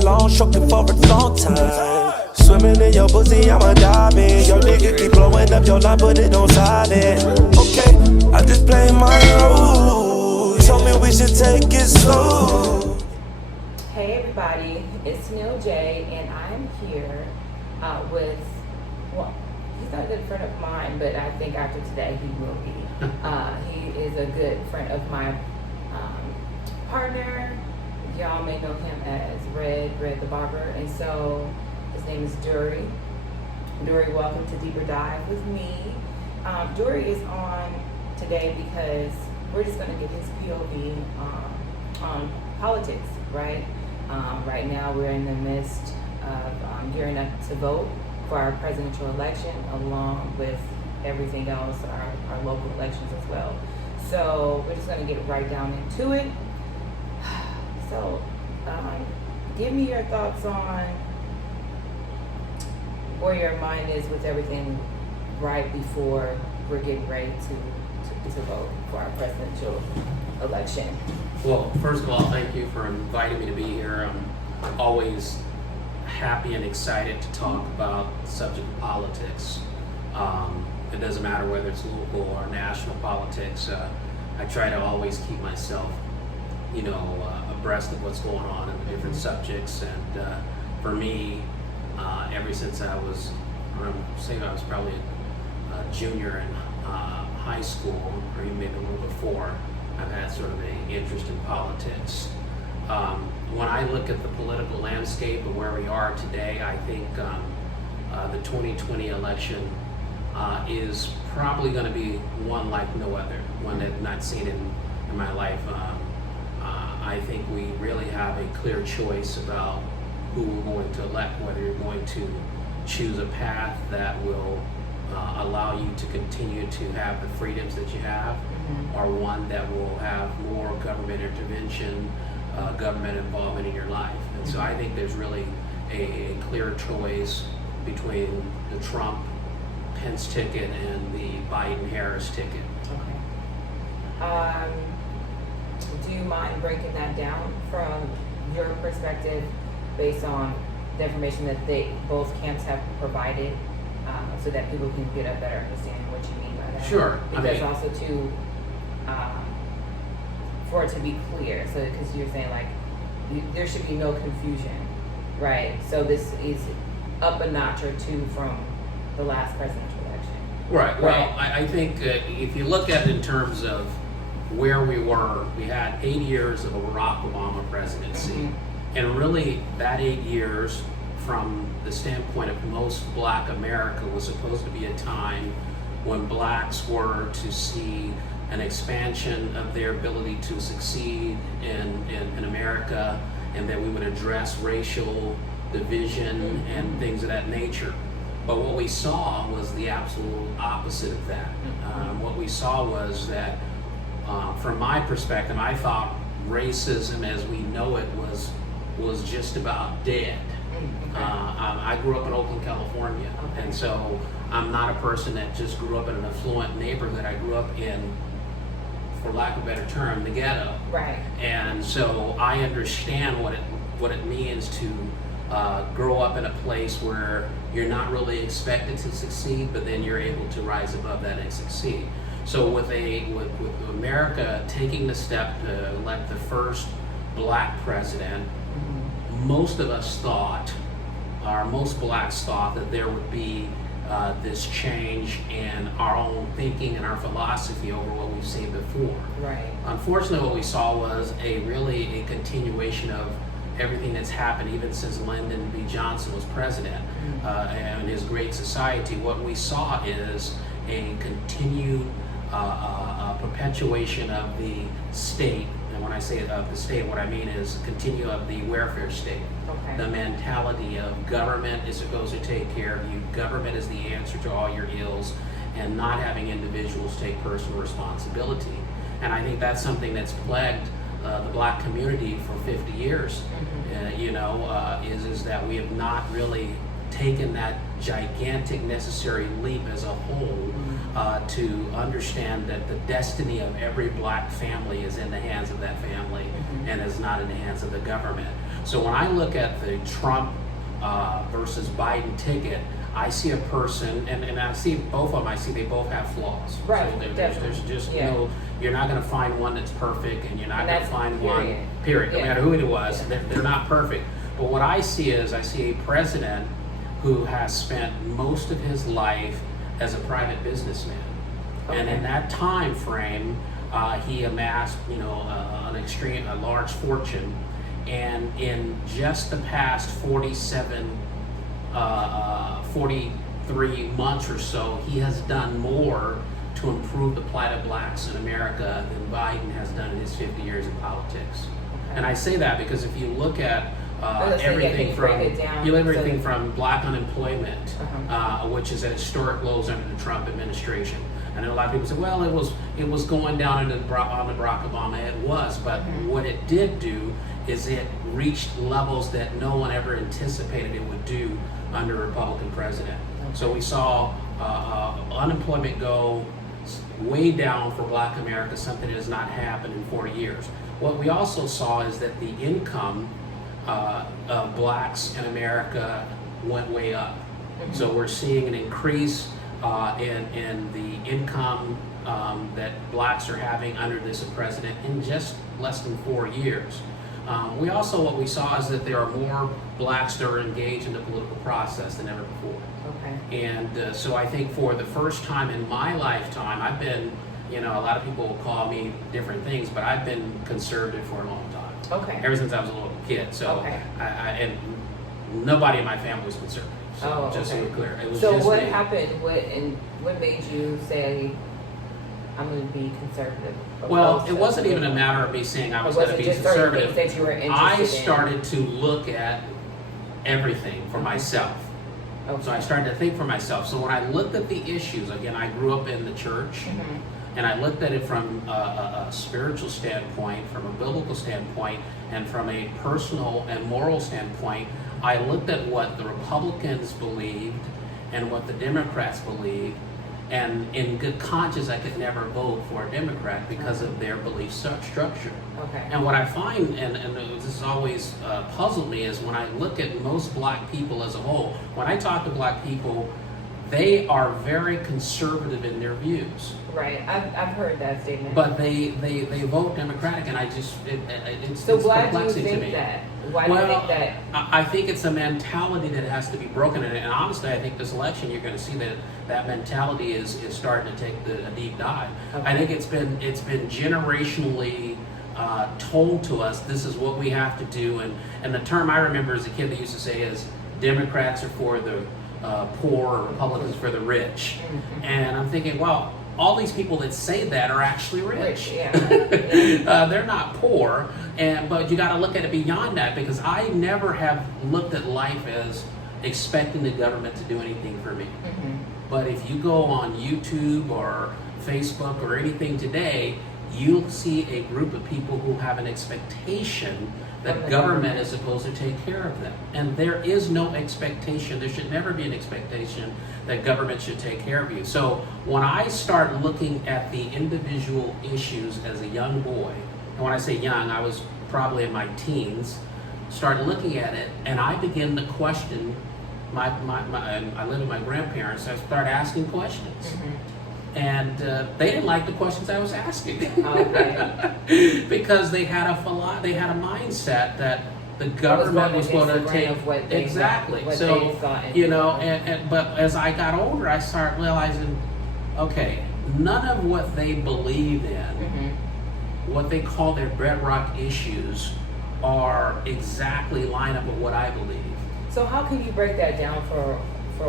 alone, choking for a long time. Swimming in your pussy, I'ma dive in. Your nigga keep blowing up your line, put it on silent. Okay, I just play my role. Told me we should take it slow. Hey everybody, it's Tenilej, and I'm here with, well, he's not a good friend of mine, but I think after today he will be. He is a good friend of my partner. Y'all may know him as Red the Barber, and so his name is Durie. Durie, welcome to Deeper Dive with me. Durie is on today because we're just going to get his POV on politics, right? Right now we're in the midst of gearing up to vote for our presidential election, along with everything else, our local elections as well. So we're just going to get right down into it. So give me your thoughts on where your mind is with everything right before we're getting ready to vote for our presidential election. Well, first of all, thank you for inviting me to be here. I'm always happy and excited to talk about the subject of politics. It doesn't matter whether it's local or national politics. I try to always keep myself, abreast of what's going on in the different subjects. And for me, ever since I was probably a junior in high school, or even maybe a little before, I've had sort of an interest in politics. When I look at the political landscape and where we are today, I think the 2020 election is probably going to be one like no other, one that I've not seen in my life. I think we really have a clear choice about who we're going to elect, whether you're going to choose a path that will allow you to continue to have the freedoms that you have, or one that will have more government intervention, government involvement in your life. And so I think there's really a clear choice between the Trump-Pence ticket and the Biden-Harris ticket. Okay. Do you mind breaking that down from your perspective based on the information that both camps have provided, so that people can get a better understanding of what you mean by that? Sure. Because also too, for it to be clear, so because you're saying there should be no confusion, right? So this is up a notch or two from the last presidential election. Right. Well, I think if you look at it in terms of where we were, we had 8 years of a Barack Obama presidency. And really that 8 years, from the standpoint of most Black America, was supposed to be a time when Blacks were to see an expansion of their ability to succeed in America, and that we would address racial division and things of that nature. But what we saw was the absolute opposite of that. What we saw was that, from my perspective, I thought racism as we know it was just about dead. I grew up in Oakland, California, and so I'm not a person that just grew up in an affluent neighborhood. I grew up in, for lack of a better term, the ghetto. Right. And so I understand what it means to grow up in a place where you're not really expected to succeed, but then you're able to rise above that and succeed. So with America taking the step to elect the first Black president, most of us thought, or most Blacks thought, that there would be this change in our own thinking and our philosophy over what we've seen before. Right. Unfortunately, what we saw was a continuation of everything that's happened even since Lyndon B. Johnson was president, and his Great Society. What we saw is a continued perpetuation of the state. And when I say of the state, what I mean is continue of the welfare state. Okay. The mentality of government is supposed to take care of you. Government is the answer to all your ills, and not having individuals take personal responsibility. And I think that's something that's plagued the Black community for 50 years. Is that we have not really taken that gigantic necessary leap as a whole to understand that the destiny of every Black family is in the hands of that family and is not in the hands of the government. So when I look at the Trump versus Biden ticket, I see a person, and I see both of them, I see they both have flaws. Right, So there's definitely. just Yeah. no, you're not going to find one that's perfect, and you're not going to find one, period. No Yeah. matter who it was, Yeah. they're not perfect. But what I see is, I see a president who has spent most of his life as a private businessman. And in that time frame, he amassed, a large fortune. And in just the past 43 months or so, he has done more to improve the plight of blacks in America than Biden has done in his 50 years in politics. Okay. And I say that because if you look at everything from black unemployment, which is at historic lows under the Trump administration. I know a lot of people say, well, it was going down under on the Barack Obama. It was, but what it did do is it reached levels that no one ever anticipated it would do under a Republican president. So we saw unemployment go way down for Black America, something that has not happened in 40 years. What we also saw is that the income of blacks in America went way up. So we're seeing an increase in the income that blacks are having under this president in just less than 4 years. What we saw is that there are more blacks that are engaged in the political process than ever before. Okay. And so I think for the first time in my lifetime, I've been, a lot of people call me different things, but I've been conservative for a long time. Okay. Ever since I was a little kid. So Okay. and nobody in my family was conservative. So just so we're clear. It was so just what me. happened? What made you say, I'm going to be conservative? Well, it wasn't even a matter of me saying I was going to be conservative. That you were interested I started to look at everything for myself. Okay. So I started to think for myself. So when I looked at the issues, again, I grew up in the church, and I looked at it from a spiritual standpoint, from a biblical standpoint, and from a personal and moral standpoint. I looked at what the Republicans believed and what the Democrats believed, and in good conscience, I could never vote for a Democrat because of their belief structure. Okay. And what I find, and this has always puzzled me, is when I look at most black people as a whole, when I talk to black people, they are very conservative in their views. Right, I've heard that statement. But they vote Democratic, and it's so it's why do you perplexing to think me. that? Why do you think that? I think it's a mentality that has to be broken, and honestly, I think this election you're going to see that mentality is starting to take a deep dive. Okay. I think it's been generationally told to us this is what we have to do, and the term I remember as a kid they used to say is Democrats are for the poor, or Republicans for the rich, and I'm thinking, well, all these people that say that are actually rich. Yeah. They're not poor, but you got to look at it beyond that, because I never have looked at life as expecting the government to do anything for me. But if you go on YouTube or Facebook or anything today, you'll see a group of people who have an expectation that government is supposed to take care of them. And there is no expectation, there should never be an expectation that government should take care of you. So when I start looking at the individual issues as a young boy, and when I say young, I was probably in my teens, start looking at it, and I begin to question I live with my grandparents, so I start asking questions. And they didn't like the questions I was asking. Okay. Because they had a mindset that the government was going to take exactly. So but as I got older, I started realizing, okay, none of what they believe in, what they call their bedrock issues, are exactly line up with what I believe. So how can you break that down for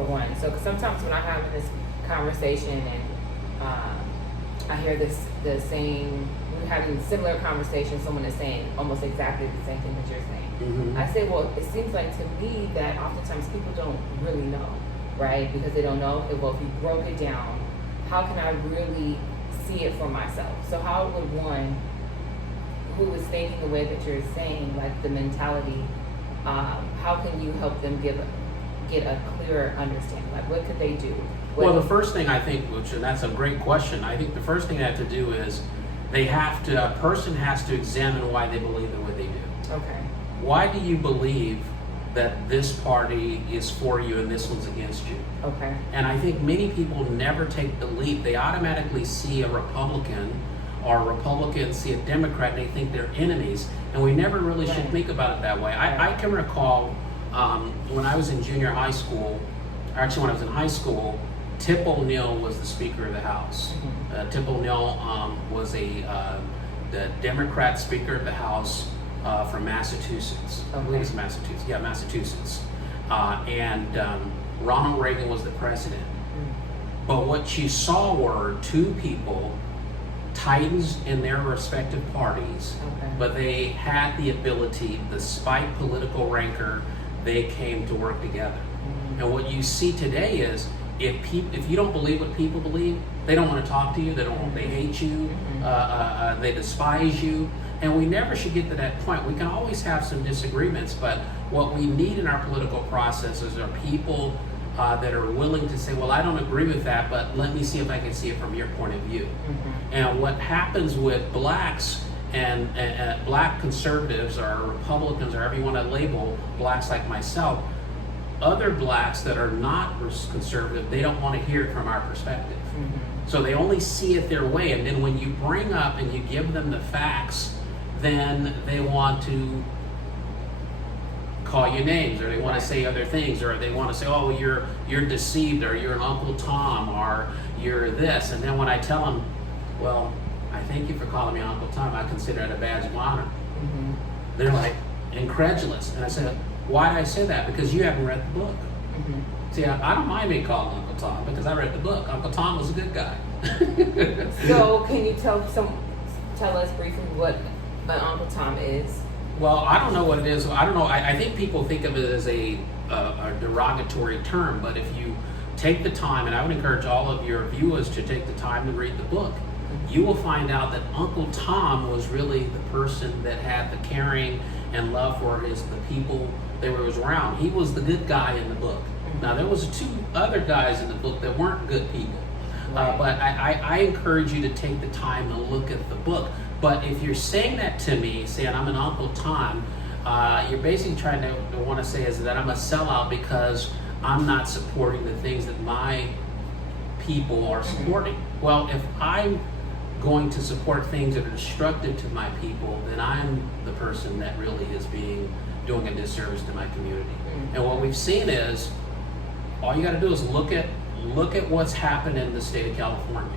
one? So 'cause sometimes when I'm having this conversation and I hear the same, we're having similar conversations, someone is saying almost exactly the same thing that you're saying. I say, well, it seems like to me that oftentimes people don't really know, right? Because they don't know, well, if you broke it down, how can I really see it for myself? So how would one who is thinking the way that you're saying, like the mentality, how can you help them get a clearer understanding? Like what could they do? Well, the first thing I think, and that's a great question, I think the first thing they have to do is a person has to examine why they believe the way they do. Okay. why do you believe that this party is for you and this one's against you? Okay. And I think many people never take the leap. They automatically see a Republican, or Republicans see a Democrat, and they think they're enemies. And we never really should think about it that way. I can recall when I was in junior high school, actually when I was in high school, Tip O'Neill was the Speaker of the House. Tip O'Neill was the Democrat Speaker of the House from Massachusetts. I believe it's Massachusetts. Yeah, Massachusetts. And Ronald Reagan was the president. But what you saw were two people, titans in their respective parties, but they had the ability, despite political rancor, they came to work together. And what you see today is, if you don't believe what people believe, they don't want to talk to you. They hate you. They despise you. And we never should get to that point. We can always have some disagreements, but what we need in our political processes are people that are willing to say, well, I don't agree with that, but let me see if I can see it from your point of view. And what happens with blacks and black conservatives or Republicans or however you want to label blacks like myself, other blacks that are not conservative, they don't want to hear it from our perspective. So they only see it their way. And then when you bring up and you give them the facts, then they want to call you names, or they want to say other things, or they want to say, oh, you're deceived, or you're an Uncle Tom, or you're this. And then when I tell them, well, I thank you for calling me Uncle Tom, I consider it a badge of honor. They're like incredulous. And I said, why did I say that? Because you haven't read the book. See, I don't mind being called Uncle Tom because I read the book. Uncle Tom was a good guy. So can you tell us briefly what an Uncle Tom is? Well, I don't know what it is. I don't know. I think people think of it as a derogatory term, but if you take the time, and I would encourage all of your viewers to take the time to read the book, you will find out that Uncle Tom was really the person that had the caring and love for the people that was around. He was the good guy in the book. Now, there was two other guys in the book that weren't good people. But I encourage you to take the time to look at the book. But if you're saying that to me, saying I'm an Uncle Tom, you're basically trying to want to say is that I'm a sellout because I'm not supporting the things that my people are supporting. Well, if I'm going to support things that are destructive to my people, then I'm the person that really is doing a disservice to my community. And what we've seen is, all you got to do is look at what's happened in the state of California.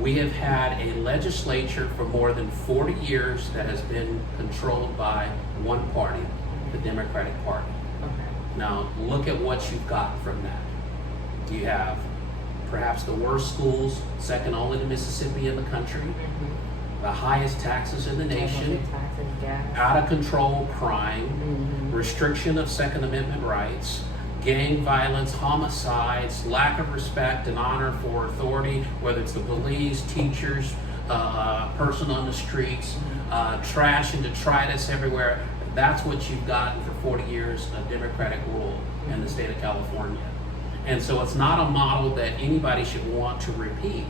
We have had a legislature for more than 40 years that has been controlled by one party, the Democratic Party. Now, look at what you've got from that. You have perhaps the worst schools, second only to Mississippi in the country, the highest taxes in the nation, out of control crime, restriction of Second Amendment rights, gang violence, homicides, lack of respect and honor for authority, whether it's the police, teachers, person on the streets, trash and detritus everywhere. That's what you've gotten for 40 years of Democratic rule in the state of California. And so it's not a model that anybody should want to repeat.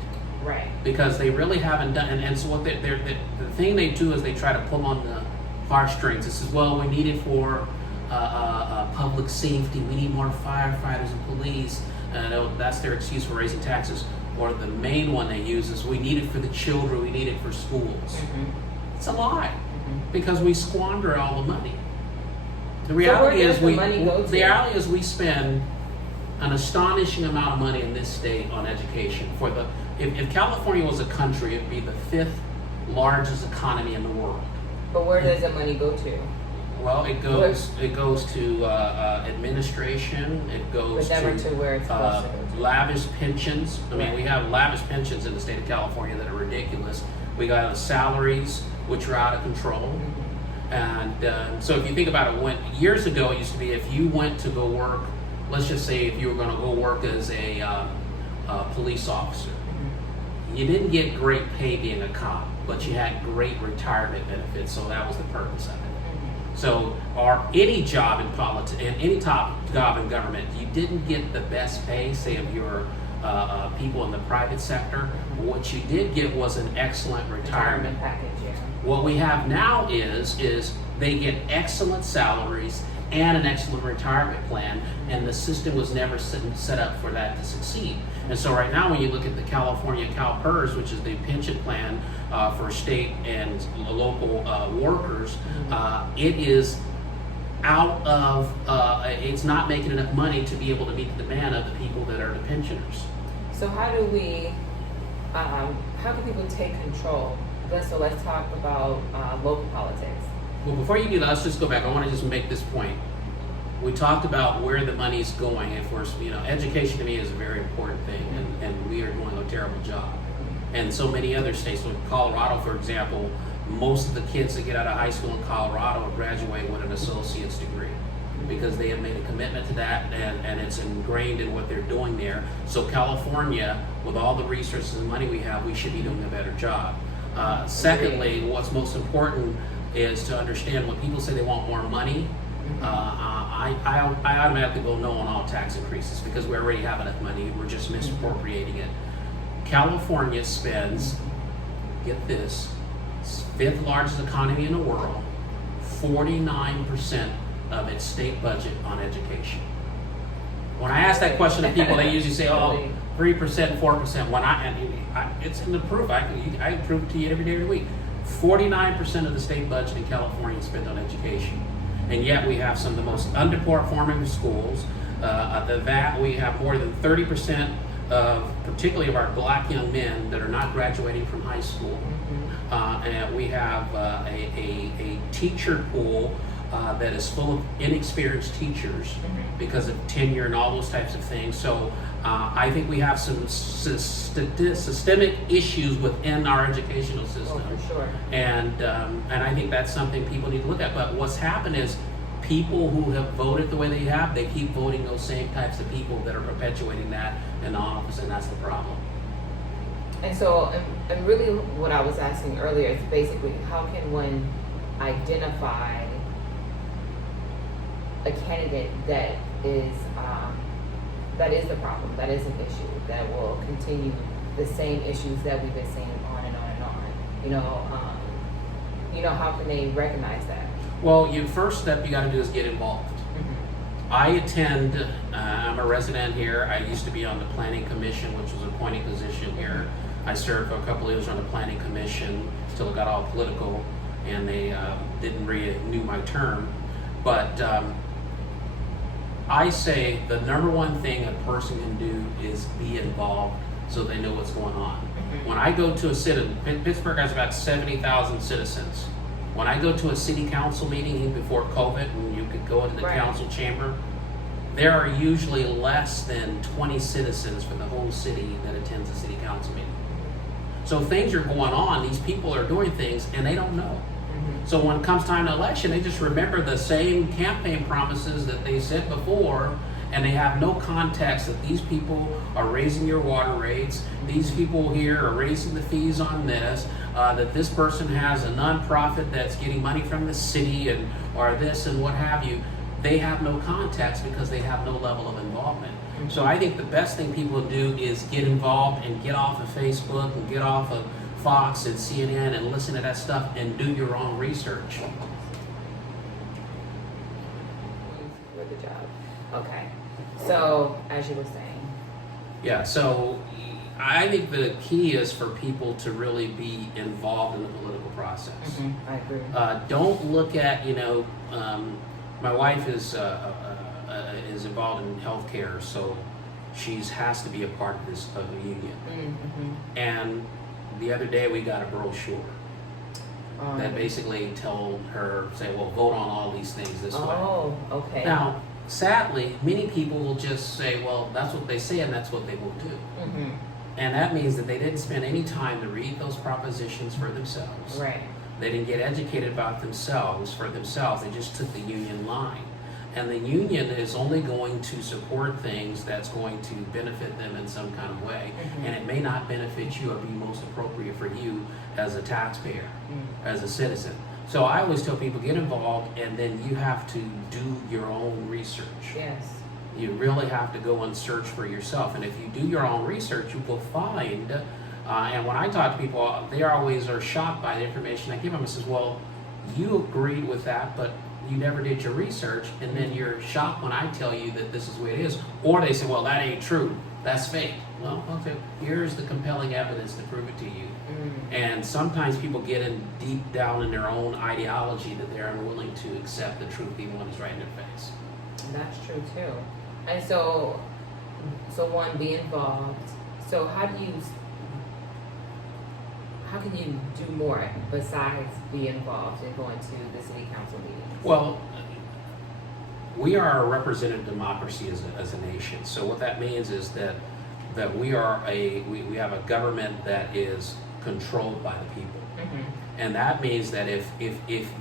Because they really haven't done, and so what the thing they do is they try to pull on the heartstrings. This is, well, we need it for public safety, we need more firefighters and police, and that's their excuse for raising taxes. Or the main one they use is, we need it for the children, we need it for schools. It's a lie, because we squander all the money. The reality is we spend an astonishing amount of money in this state on education. If California was a country, it'd be the 5th largest economy in the world. But where does the money go to? Well, it goes to administration. It goes to where it's supposed to go. Lavish pensions. I mean, we have lavish pensions in the state of California that are ridiculous. We got salaries which are out of control. And so if you think about it, years ago it used to be, if you went to go work, let's just say if you were going to go work as a police officer, you didn't get great pay being a cop, but you had great retirement benefits, so that was the purpose of it. So, or any job in politics, and any top job in government, you didn't get the best pay, say of your people in the private sector. What you did get was an excellent retirement package. What we have now is they get excellent salaries and an excellent retirement plan, and the system was never set up for that to succeed. And so right now, when you look at the California CalPERS, which is the pension plan for state and local workers, it is out of, it's not making enough money to be able to meet the demand of the people that are the pensioners. So how do we, how can people take control? So let's talk about local politics. Well, before you do that, let's just go back. I want to just make this point. We talked about where the money's going. If we're, education to me is a very important thing, and we are doing a terrible job. And so many other states, like Colorado, for example, most of the kids that get out of high school in Colorado graduate with an associate's degree because they have made a commitment to that, and it's ingrained in what they're doing there. So California, with all the resources and money we have, we should be doing a better job. Secondly, what's most important is to understand when people say they want more money, I automatically go no on all tax increases because we already have enough money. We're just misappropriating it. California spends, get this, 5th largest economy in the world, 49% of its state budget on education. When I ask that question to people, they usually say, oh, 3%, 4%. It's in the proof. I prove it to you every day of the week. 49% of the state budget in California is spent on education. And yet we have some of the most underperforming schools. We have more than 30% of, particularly of our black young men that are not graduating from high school. And we have a teacher pool that is full of inexperienced teachers because of tenure and all those types of things. So I think we have some systemic issues within our educational system. Oh, for sure. And I think that's something people need to look at. But what's happened is people who have voted the way they have, they keep voting those same types of people that are perpetuating that in the office, and that's the problem. And so, and really what I was asking earlier is basically how can one identify a candidate that is the problem, that is an issue, that will continue the same issues that we've been seeing on and on and on. How can they recognize that? Well, your first step you got to do is get involved. I'm a resident here. I used to be on the Planning Commission, which was a appointing position here. I served for a couple of years on the Planning Commission till it got all political, and they didn't renew my term. But I say the number one thing a person can do is be involved so they know what's going on. When I go to a city, Pittsburgh has about 70,000 citizens. When I go to a city council meeting, even before COVID, and you could go into the council chamber, there are usually less than 20 citizens from the whole city that attends a city council meeting. So things are going on, these people are doing things, and they don't know. So when it comes time to election, they just remember the same campaign promises that they said before, and they have no context that these people are raising your water rates, these people here are raising the fees on this, that this person has a nonprofit that's getting money from the city or this and what have you. They have no context because they have no level of involvement. So I think the best thing people do is get involved and get off of Facebook and get off of Fox and CNN and listen to that stuff and do your own research. For the job. Okay. So, as you were saying. Yeah, so I think the key is for people to really be involved in the political process. I agree. Don't look at, my wife is involved in healthcare, so she has to be a part of the union. And the other day we got a brochure that basically told her, well, vote on all these things this way. Oh, okay. Now, sadly, many people will just say, well, that's what they say and that's what they will do. And that means that they didn't spend any time to read those propositions for themselves. Right. They didn't get educated about themselves for themselves. They just took the union line. And the union is only going to support things that's going to benefit them in some kind of way. And it may not benefit you or be most appropriate for you as a taxpayer, as a citizen. So I always tell people, get involved, and then you have to do your own research. Yes. You really have to go and search for yourself. And if you do your own research, you will find, and when I talk to people, they always are shocked by the information I give them. I says, well, you agreed with that, but you never did your research, and then you're shocked when I tell you that this is the way it is. Or they say, well, that ain't true, that's fake. Well, okay, here's the compelling evidence to prove it to you. And sometimes people get in deep down in their own ideology that they're unwilling to accept the truth even when it's right in their face. That's true too. And so one, be involved. So how can you do more besides be involved in going to the city council meetings? Well, we are a representative democracy as a nation. So what that means is that we have a government that is controlled by the people. And that means that if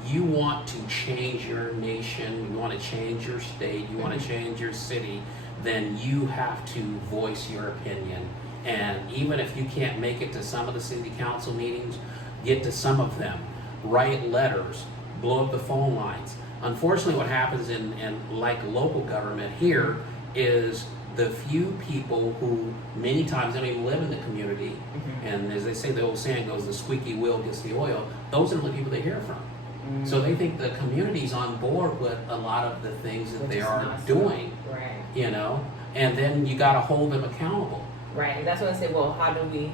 you want to change your nation, you want to change your state, you want to change your city, then you have to voice your opinion. And even if you can't make it to some of the city council meetings, get to some of them, write letters, blow up the phone lines. Unfortunately, what happens in like local government here is the few people who many times don't even live in the community, and as they say, the old saying goes, the squeaky wheel gets the oil, those are the people they hear from. So they think the community's on board with a lot of the things that they are doing, right? You know, and then you got to hold them accountable. Right, and that's when I say, well, how do we?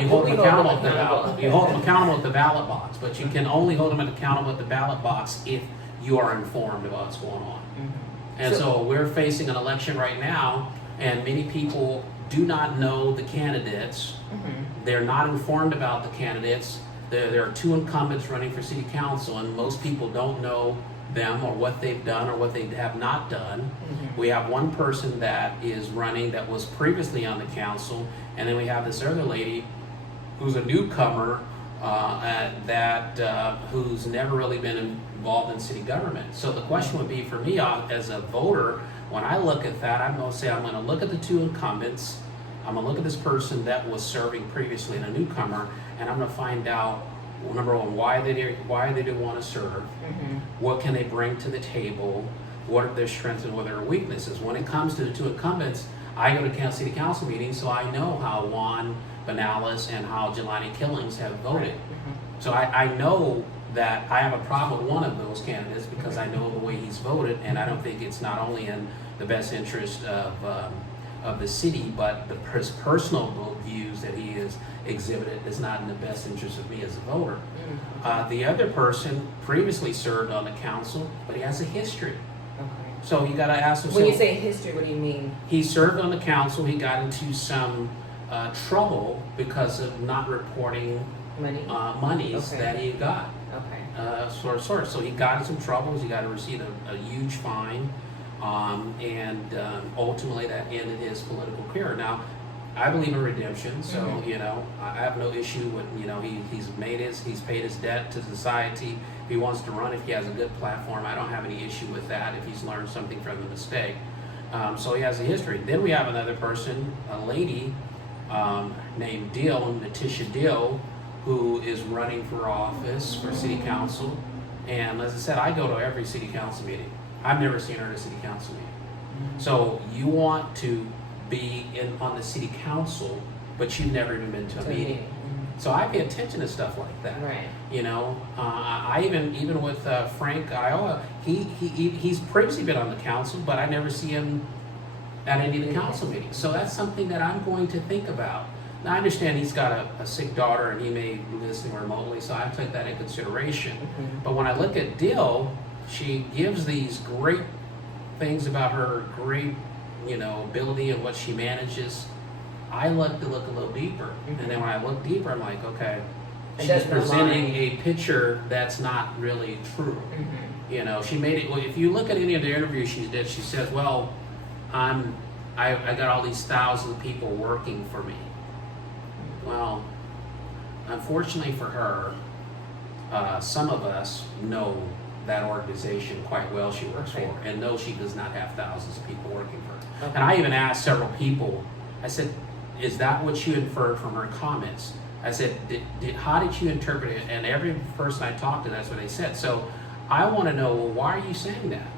You hold them accountable at the ballot. You hold them accountable at the ballot box, but you can only hold them accountable at the ballot box if you are informed about what's going on. And so we're facing an election right now, and many people do not know the candidates. They're not informed about the candidates. There are two incumbents running for city council, and most people don't know them or what they've done or what they have not done. We have one person that is running that was previously on the council, and then we have this other lady who's a newcomer who's never really been involved in city government. So the question would be for me as a voter, when I look at that, I'm going to say I'm going to look at the two incumbents, I'm going to look at this person that was serving previously and a newcomer, and I'm going to find out, well, number one, why they didn't want to serve, what can they bring to the table, what are their strengths and what are their weaknesses. When it comes to the two incumbents, I go to city council meetings, so I know how Juan Benalis and how Jelani Killings have voted. So I know that I have a problem with one of those candidates because I know the way he's voted, and I don't think it's not only in the best interest of the city, but his personal views that he has exhibited is not in the best interest of me as a voter. The other person previously served on the council, but he has a history. So you got to ask him. When you say history, what do you mean? He served on the council. He got into some trouble because of not reporting monies that he got. So he got in some troubles. He got to receive a huge fine, and ultimately that ended his political career. Now, I believe in redemption, so you know I have no issue with he's paid his debt to society. If he wants to run, if he has a good platform, I don't have any issue with that. If he's learned something from the mistake, so he has a history. Then we have another person, a lady named Natisha Dill, who is running for office for city council. And as I said, I go to every city council meeting. I've never seen her at a city council meeting. So you want to be on the city council, but you've never even been to a meeting. So I pay attention to stuff like that. Right. You know, I even with Frank Iowa, he's previously been on the council, but I never see him at any of the council meetings. So that's something that I'm going to think about. Now, I understand he's got a sick daughter and he may be listening remotely, so I take that in consideration. But when I look at Dill, she gives these great things about her great, ability and what she manages. I like to look a little deeper. And then when I look deeper, I'm like, okay, she's presenting a picture that's not really true. She made it, well, if you look at any of the interviews she did, she says, well, I got all these thousands of people working for me. Well, unfortunately for her, some of us know that organization quite well she works for, and know she does not have thousands of people working for her. And I even asked several people, I said, is that what you inferred from her comments? I said, how did you interpret it? And every person I talked to, that's what they said. So I want to know, well, why are you saying that?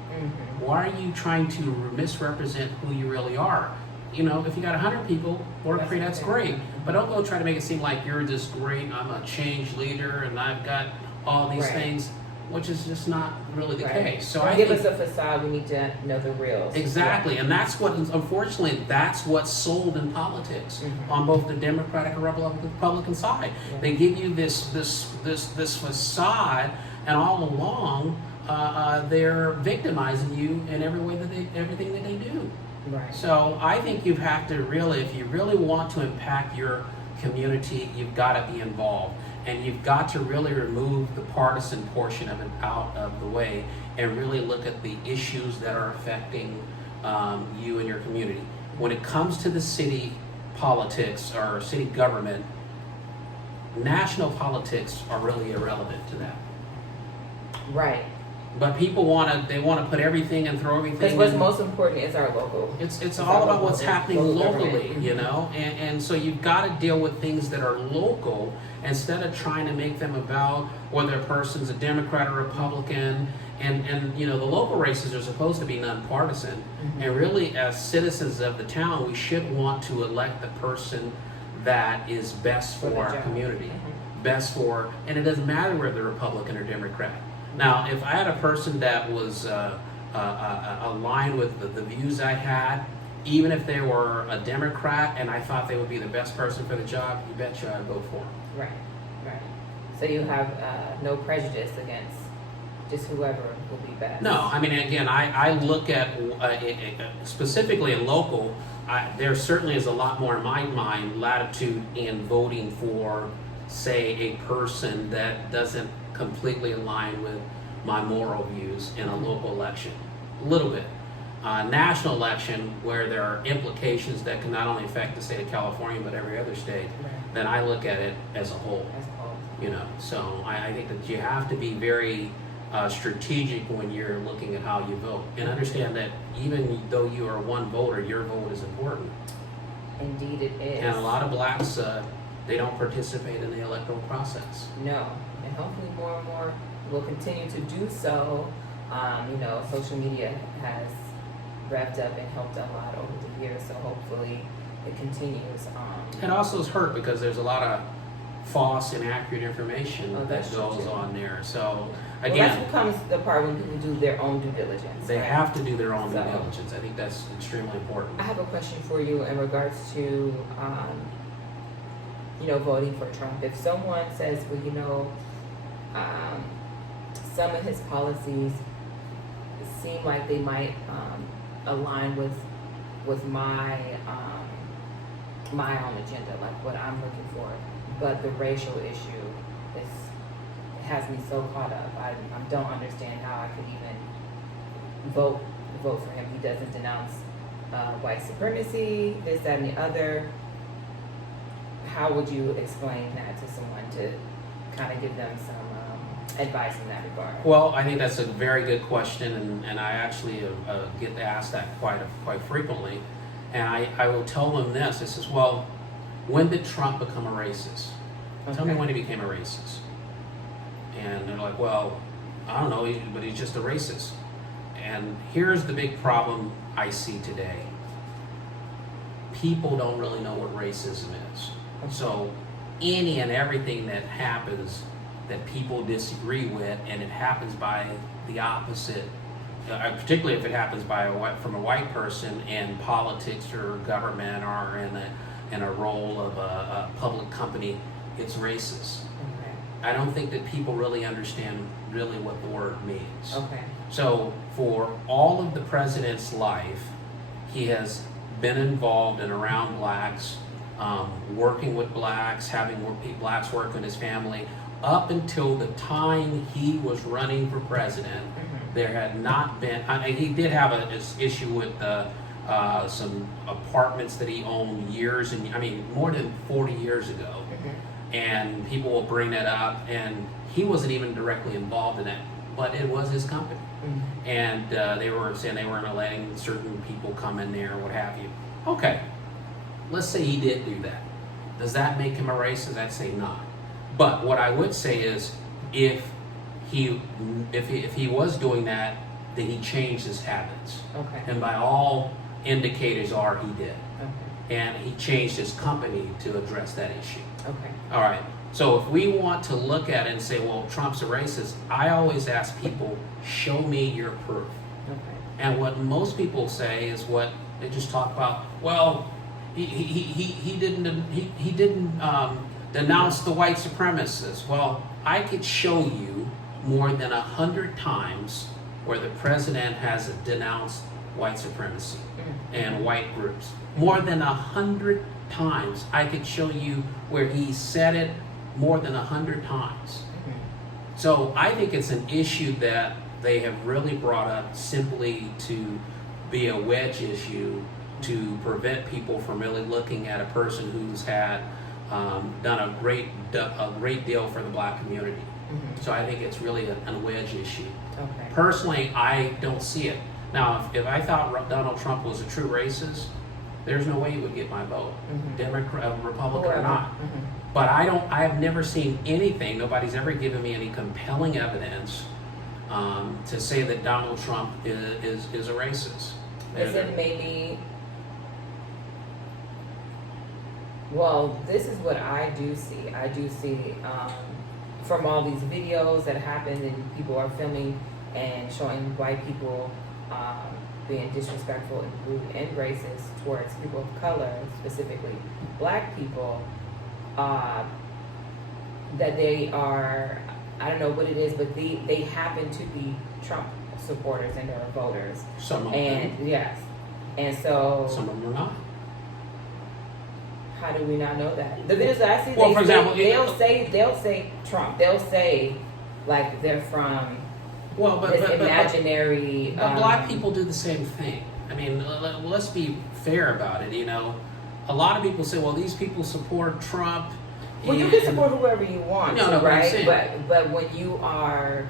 Why are you trying to misrepresent who you really are? If you got 100 people work for you, that's great. But don't go try to make it seem like you're this great, I'm a change leader, and I've got all these things. which is just not really the Right. case. So Don't I give think, us a facade. We need to know the real. exactly, and that's what, unfortunately, that's what's sold in politics on both the Democratic and Republican side. Yeah. They give you this facade, and all along, they're victimizing you in everything that they do. Right. So I think you have to really, if you really want to impact your community, you've got to be involved. And you've got to really remove the partisan portion of it out of the way and really look at the issues that are affecting you and your community. When it comes to the city politics or city government, national politics are really irrelevant to that. Right. But people want to put everything and throw everything. Because what's in. most important is our local. It's all about what's happening local locally, government. you know, and so you've got to deal with things that are local instead of trying to make them about whether a person's a Democrat or Republican. And you know, the local races are supposed to be nonpartisan. And really, as citizens of the town, we should want to elect the person that is best for our community, best for, and it doesn't matter whether they're Republican or Democrat. Now, if I had a person that was aligned with the views I had, even if they were a Democrat and I thought they would be the best person for the job, you betcha I'd vote for them. Right. Right. So you have no prejudice against just whoever will be best. No, I mean, again, I look at, specifically in local, there certainly is a lot more in my mind latitude in voting for, say, a person that doesn't completely align with my moral views in a local election. A little bit. National election, where there are implications that can not only affect the state of California, but every other state, then I look at it as a whole. You know, so I think that you have to be very strategic when you're looking at how you vote, and understand that even though you are one voter, your vote is important. Indeed it is. And a lot of blacks, they don't participate in the electoral process. No. And hopefully more and more will continue to do so. You know, social media has revved up and helped a lot over the years, so hopefully it continues. It also is hurt because there's a lot of false, inaccurate information that goes on there. So again, well, that's what comes the part when people do their own due diligence. they right? have to do their own due diligence. I think that's extremely important. I have a question for you in regards to, you know, voting for Trump. If someone says, well, you know, some of his policies seem like they might align with my own agenda, like what I'm looking for, but the racial issue has me so caught up. I don't understand how I could even vote for him. He doesn't denounce white supremacy, this, that, and the other. How would you explain that to someone to kind of give them some advice in that regard? Well, I think that's a very good question, and I actually get asked that quite frequently. And I will tell them this. I says, well, when did Trump become a racist? Tell me when he became a racist. And they're like, well, I don't know, but he's just a racist. And here's the big problem I see today. People don't really know what racism is. So any and everything that happens that people disagree with, and it happens by the opposite, particularly if it happens from a white person in politics or government or in a role of a public company, it's racist. I don't think that people really understand really what the word means. So for all of the president's life, he has been involved and around blacks, working with blacks, having blacks work in his family. Up until the time he was running for president, there had not been, he did have an issue with some apartments that he owned more than 40 years ago. And people will bring that up, and he wasn't even directly involved in it, but it was his company. And they were saying they weren't letting certain people come in there, what have you. Okay, let's say he did do that. Does that make him a racist? I'd say not. But what I would say is, if he was doing that, then he changed his habits. And by all indicators he did. And he changed his company to address that issue. All right. So if we want to look at it and say, well, Trump's a racist, I always ask people, show me your proof. Okay. And what most people say is what they just talk about. Well, he didn't denounce the white supremacists. Well, I could show you more than 100 times where the president has denounced white supremacy and white groups. More than 100 times. I could show you where he said it more than 100 times. So I think it's an issue that they have really brought up simply to be a wedge issue to prevent people from really looking at a person who's had done a great deal for the black community. So I think it's really a wedge issue. Okay. Personally, I don't see it. Now, if I thought Donald Trump was a true racist, there's no way he would get my vote, Democrat, Republican or not. But I have never seen anything, nobody's ever given me any compelling evidence to say that Donald Trump is a racist. Is it maybe, well, this is what I do see. I do see from all these videos that happen and people are filming and showing white people being disrespectful and rude and racist towards people of color, specifically black people, that they are, I don't know what it is, but they happen to be Trump supporters and they're voters. Some of And them. yes. And so Some of them are not. how do we not know that? The videos that I see, Well, for example, they'll say Trump. They'll say like they're from this imaginary. But black people do the same thing. I mean, let's be fair about it. You know, a lot of people say, "Well, these people support Trump." Well, you can support whoever you want, No, but I'm right? saying- But when you are,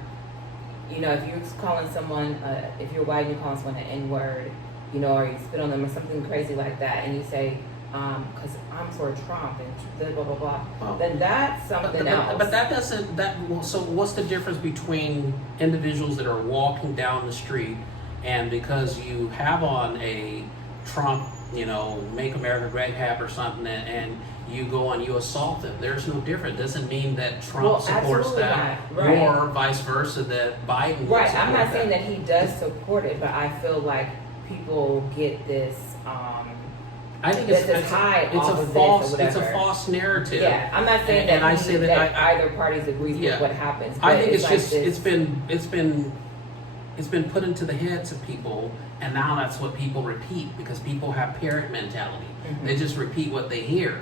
you know, if you're calling someone, if you're white and you're calling someone an N-word, you know, or you spit on them or something crazy like that, and you say, because I'm for Trump and blah blah blah, Well, then that's something else. But that doesn't. So what's the difference between individuals that are walking down the street, and because you have on a Trump, you know, "Make America Great" hat or something, and you go and you assault them? There's no difference. Doesn't mean that Trump supports absolutely that, not. Right. or vice versa that Biden. would Right, support I'm not saying that he does support it, but I feel like people get this. I think This is high it's off a of this false or it's a whatever. false narrative. Yeah, I'm not saying And that, I say that either parties agrees Yeah. with what happens. I but think it's like just this- it's been put into the heads of people, and now that's what people repeat because people have parrot mentality. They just repeat what they hear,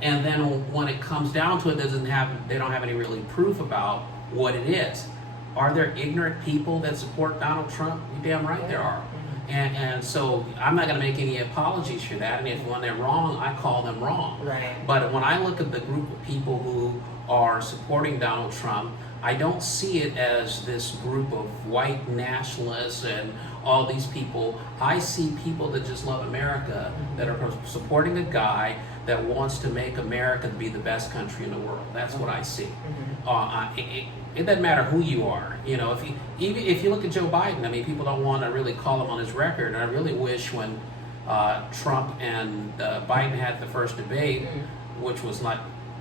and then when it comes down to it, they don't have any really proof about what it is. Are there ignorant people that support Donald Trump? You damn right there are. And so I'm not going to make any apologies for that. And if when they're wrong, I call them wrong. Right. But when I look at the group of people who are supporting Donald Trump, I don't see it as this group of white nationalists and all these people. I see people that just love America, that are supporting a guy that wants to make America be the best country in the world. That's what I see. It doesn't matter who you are. You know, if you look at Joe Biden, I mean, people don't want to really call him on his record. And I really wish when Trump and Biden had the first debate, which was like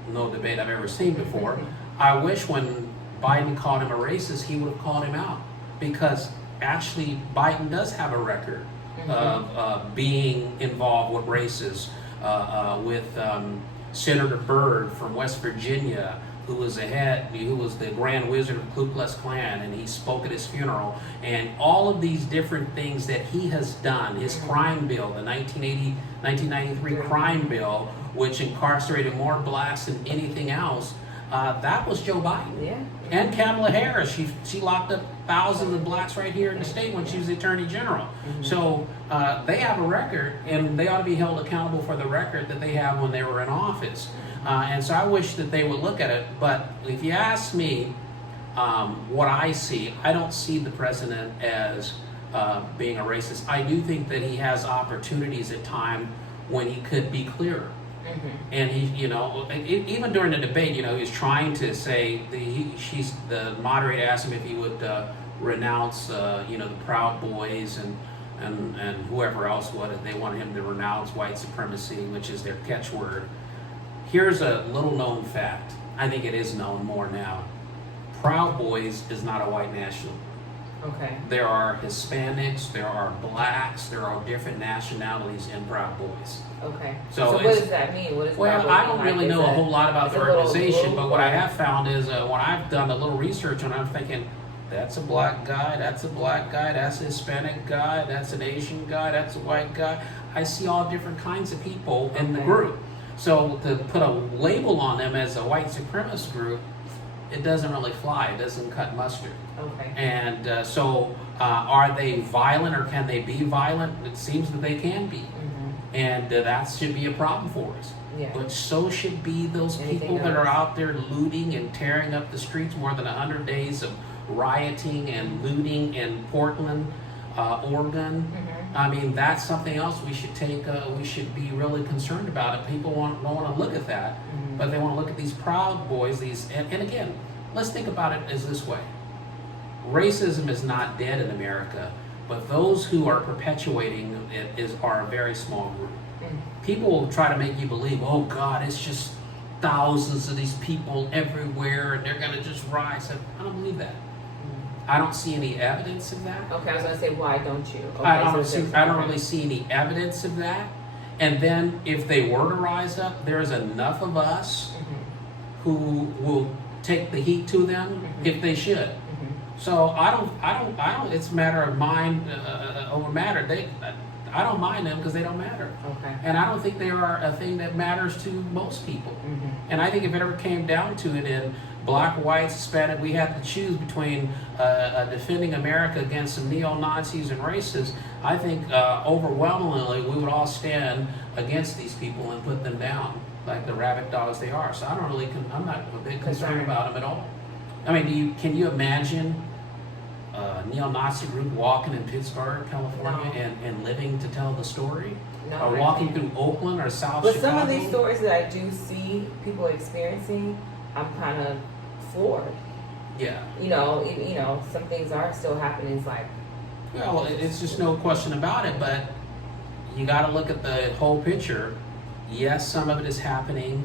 no debate I've ever seen before, I wish when Biden called him a racist, he would have called him out, because actually Biden does have a record of being involved with races, with Senator Byrd from West Virginia, who was the Grand Wizard of Ku Klux Klan, and he spoke at his funeral, and all of these different things that he has done. His crime bill, the 1993 crime bill, which incarcerated more blacks than anything else, that was Joe Biden. Yeah. And Kamala Harris, she locked up thousands of blacks right here in the state when she was the Attorney General. So they have a record, and they ought to be held accountable for the record that they have when they were in office. And so I wish that they would look at it. But if you ask me what I see, I don't see the president as being a racist. I do think that he has opportunities at times when he could be clearer. And he, you know, even during the debate, you know, he was trying to say, the moderator asked him if he would renounce, you know, the Proud Boys and whoever else they wanted him to renounce white supremacy, which is their catchword. Here's a little known fact. I think it is known more now. Proud Boys is not a white national. Okay. There are Hispanics, there are blacks, there are different nationalities in Proud Boys. Okay. So what does that mean? What does Well, Proud I Boys don't mean? really know a whole lot about it's the a little organization, group, but what I or- have found is when I've done a little research and I'm thinking, that's a black guy, that's a black guy, that's a Hispanic guy, that's an Asian guy, that's a white guy. I see all different kinds of people in the Okay. group. So to put a label on them as a white supremacist group, it doesn't really fly. It doesn't cut mustard. Okay. And so are they violent or can they be violent? It seems that they can be. Mm-hmm. And that should be a problem for us. Yeah. But so should be those Anything people that are else? out there looting and tearing up the streets. More than 100 days of rioting and looting in Portland, Oregon. Mm-hmm. I mean, that's something else we should take. We should be really concerned about it. People don't want to look at that, Mm-hmm. but they want to look at these Proud Boys. And again, let's think about it as this way: racism is not dead in America, but those who are perpetuating it are a very small group. Mm-hmm. People will try to make you believe, oh God, it's just thousands of these people everywhere and they're going to just rise. I don't believe that. I don't see any evidence of that. Okay, I was gonna say, why don't you? Okay, I don't okay. really see any evidence of that. And then if they were to rise up, there's enough of us Mhm. who will take the heat to them Mhm. if they should. Mhm. So I don't. It's a matter of mind over matter. I don't mind them because they don't matter. Okay. And I don't think they are a thing that matters to most people. Mhm. And I think if it ever came down to it, in black, white, Hispanic, we had to choose between defending America against some neo-Nazis and racists, I think overwhelmingly we would all stand against these people and put them down like the rabid dogs they are. So I'm not a bit concerned about them at all. I mean, can you imagine a neo-Nazi group walking in Pittsburg, California, No. and living to tell the story? No, Or I can't. can't. Through Oakland or South But Chicago? some of these stories that I do see people experiencing, I'm kind of floored. Yeah. You know, some things are still happening. It's like, Well, it's just no question about it, but you got to look at the whole picture. Yes, some of it is happening,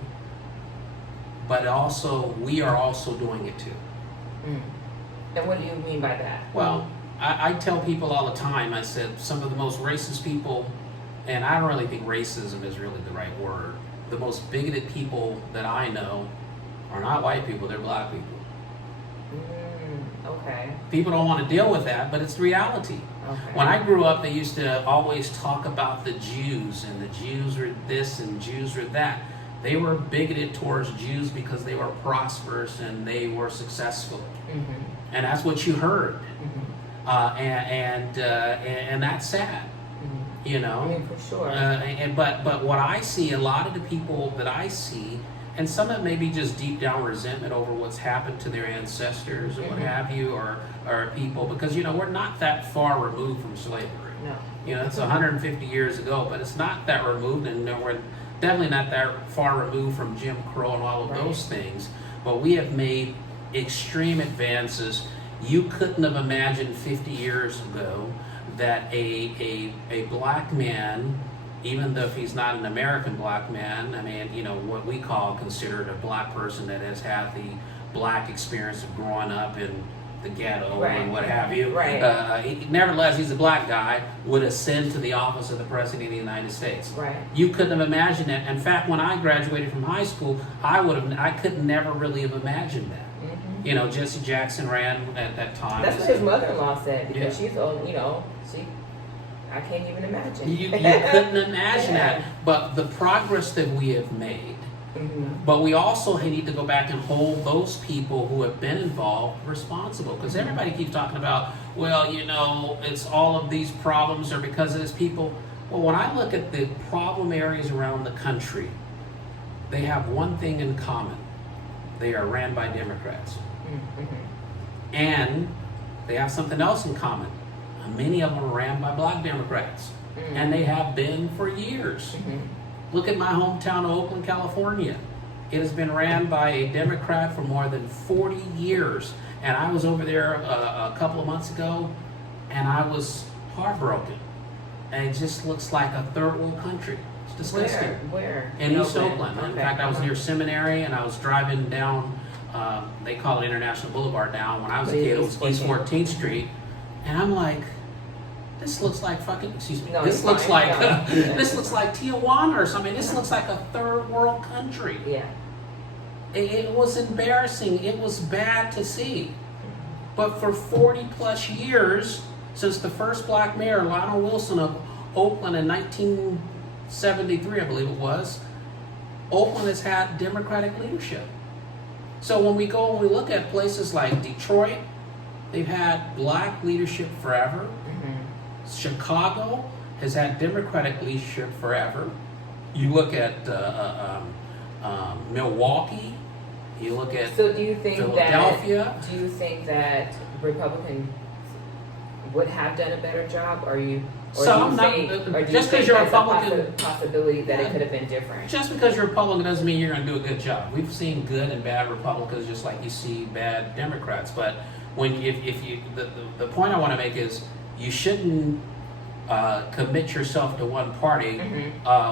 but also we are also doing it too. and what do you mean by that? Well, I tell people all the time, I said some of the most racist people, and I don't really think racism is really the right word. The most bigoted people that I know are not white people, they're black people. Okay. People don't want to deal with that, but it's reality. Okay. When I grew up, they used to always talk about the Jews, and the Jews were this and Jews were that. They were bigoted towards Jews because they were prosperous and they were successful. Mm-hmm. And that's what you heard. Mm-hmm. And that's sad, Mm-hmm. you know. I mean, for sure. But what I see, a lot of the people that I see, and some of it may be just deep down resentment over what's happened to their ancestors or what Mhm. have you, or people, because, you know, we're not that far removed from slavery. No. You know, it's 150 years ago, but it's not that removed, and we're definitely not that far removed from Jim Crow and all of Right. those things. But we have made extreme advances. You couldn't have imagined 50 years ago that a black man, even though if he's not an American black man, I mean, you know, what we considered a black person that has had the black experience of growing up in the ghetto Right. and what have you. Right. Nevertheless, he's a black guy, would ascend to the office of the President of the United States. Right. You couldn't have imagined it. In fact, when I graduated from high school, I could never really have imagined that. Mm-hmm. You know, Jesse Jackson ran at that time. That's what his mother-in-law said, because Yeah. she's old, you know, I can't even imagine. You couldn't imagine Yeah. that. But the progress that we have made, Mm-hmm. but we also need to go back and hold those people who have been involved responsible. Because everybody keeps talking about, well, you know, it's all of these problems are because of these people. Well, when I look at the problem areas around the country, they have one thing in common. They are ran by Democrats. Mm-hmm. And they have something else in common. Many of them are ran by black Democrats. Mm-hmm. And they have been for years. Mm-hmm. Look at my hometown of Oakland, California. It has been ran by a Democrat for more than 40 years. And I was over there a couple of months ago, and I was heartbroken. And it just looks like a third world country. It's disgusting. Where? In East Oakland. In Okay. fact, I was near Seminary, and I was driving down, they call it International Boulevard now. When I was a kid, it was East 14th Street. And I'm like, this looks like fucking, excuse me, No, this it's looks fine. like, Yeah. this looks like Tijuana or something. This looks like a third world country. Yeah. It was embarrassing. It was bad to see. But for 40 plus years, since the first black mayor, Lionel Wilson of Oakland in 1973, I believe it was, Oakland has had Democratic leadership. So when we go and we look at places like Detroit, they've had black leadership forever. Chicago has had Democratic leadership forever. You look at Milwaukee. You look at So do you think Philadelphia. Do you think that Republicans would have done a better job, or you? Or So do you I'm not- think, or do just you 'cause think you're a there's Republican- possibility that Yeah. it could have been different? Just because you're a Republican doesn't mean you're going to do a good job. We've seen good and bad Republicans just like you see bad Democrats. But when if you the point I want to make is you shouldn't commit yourself to one party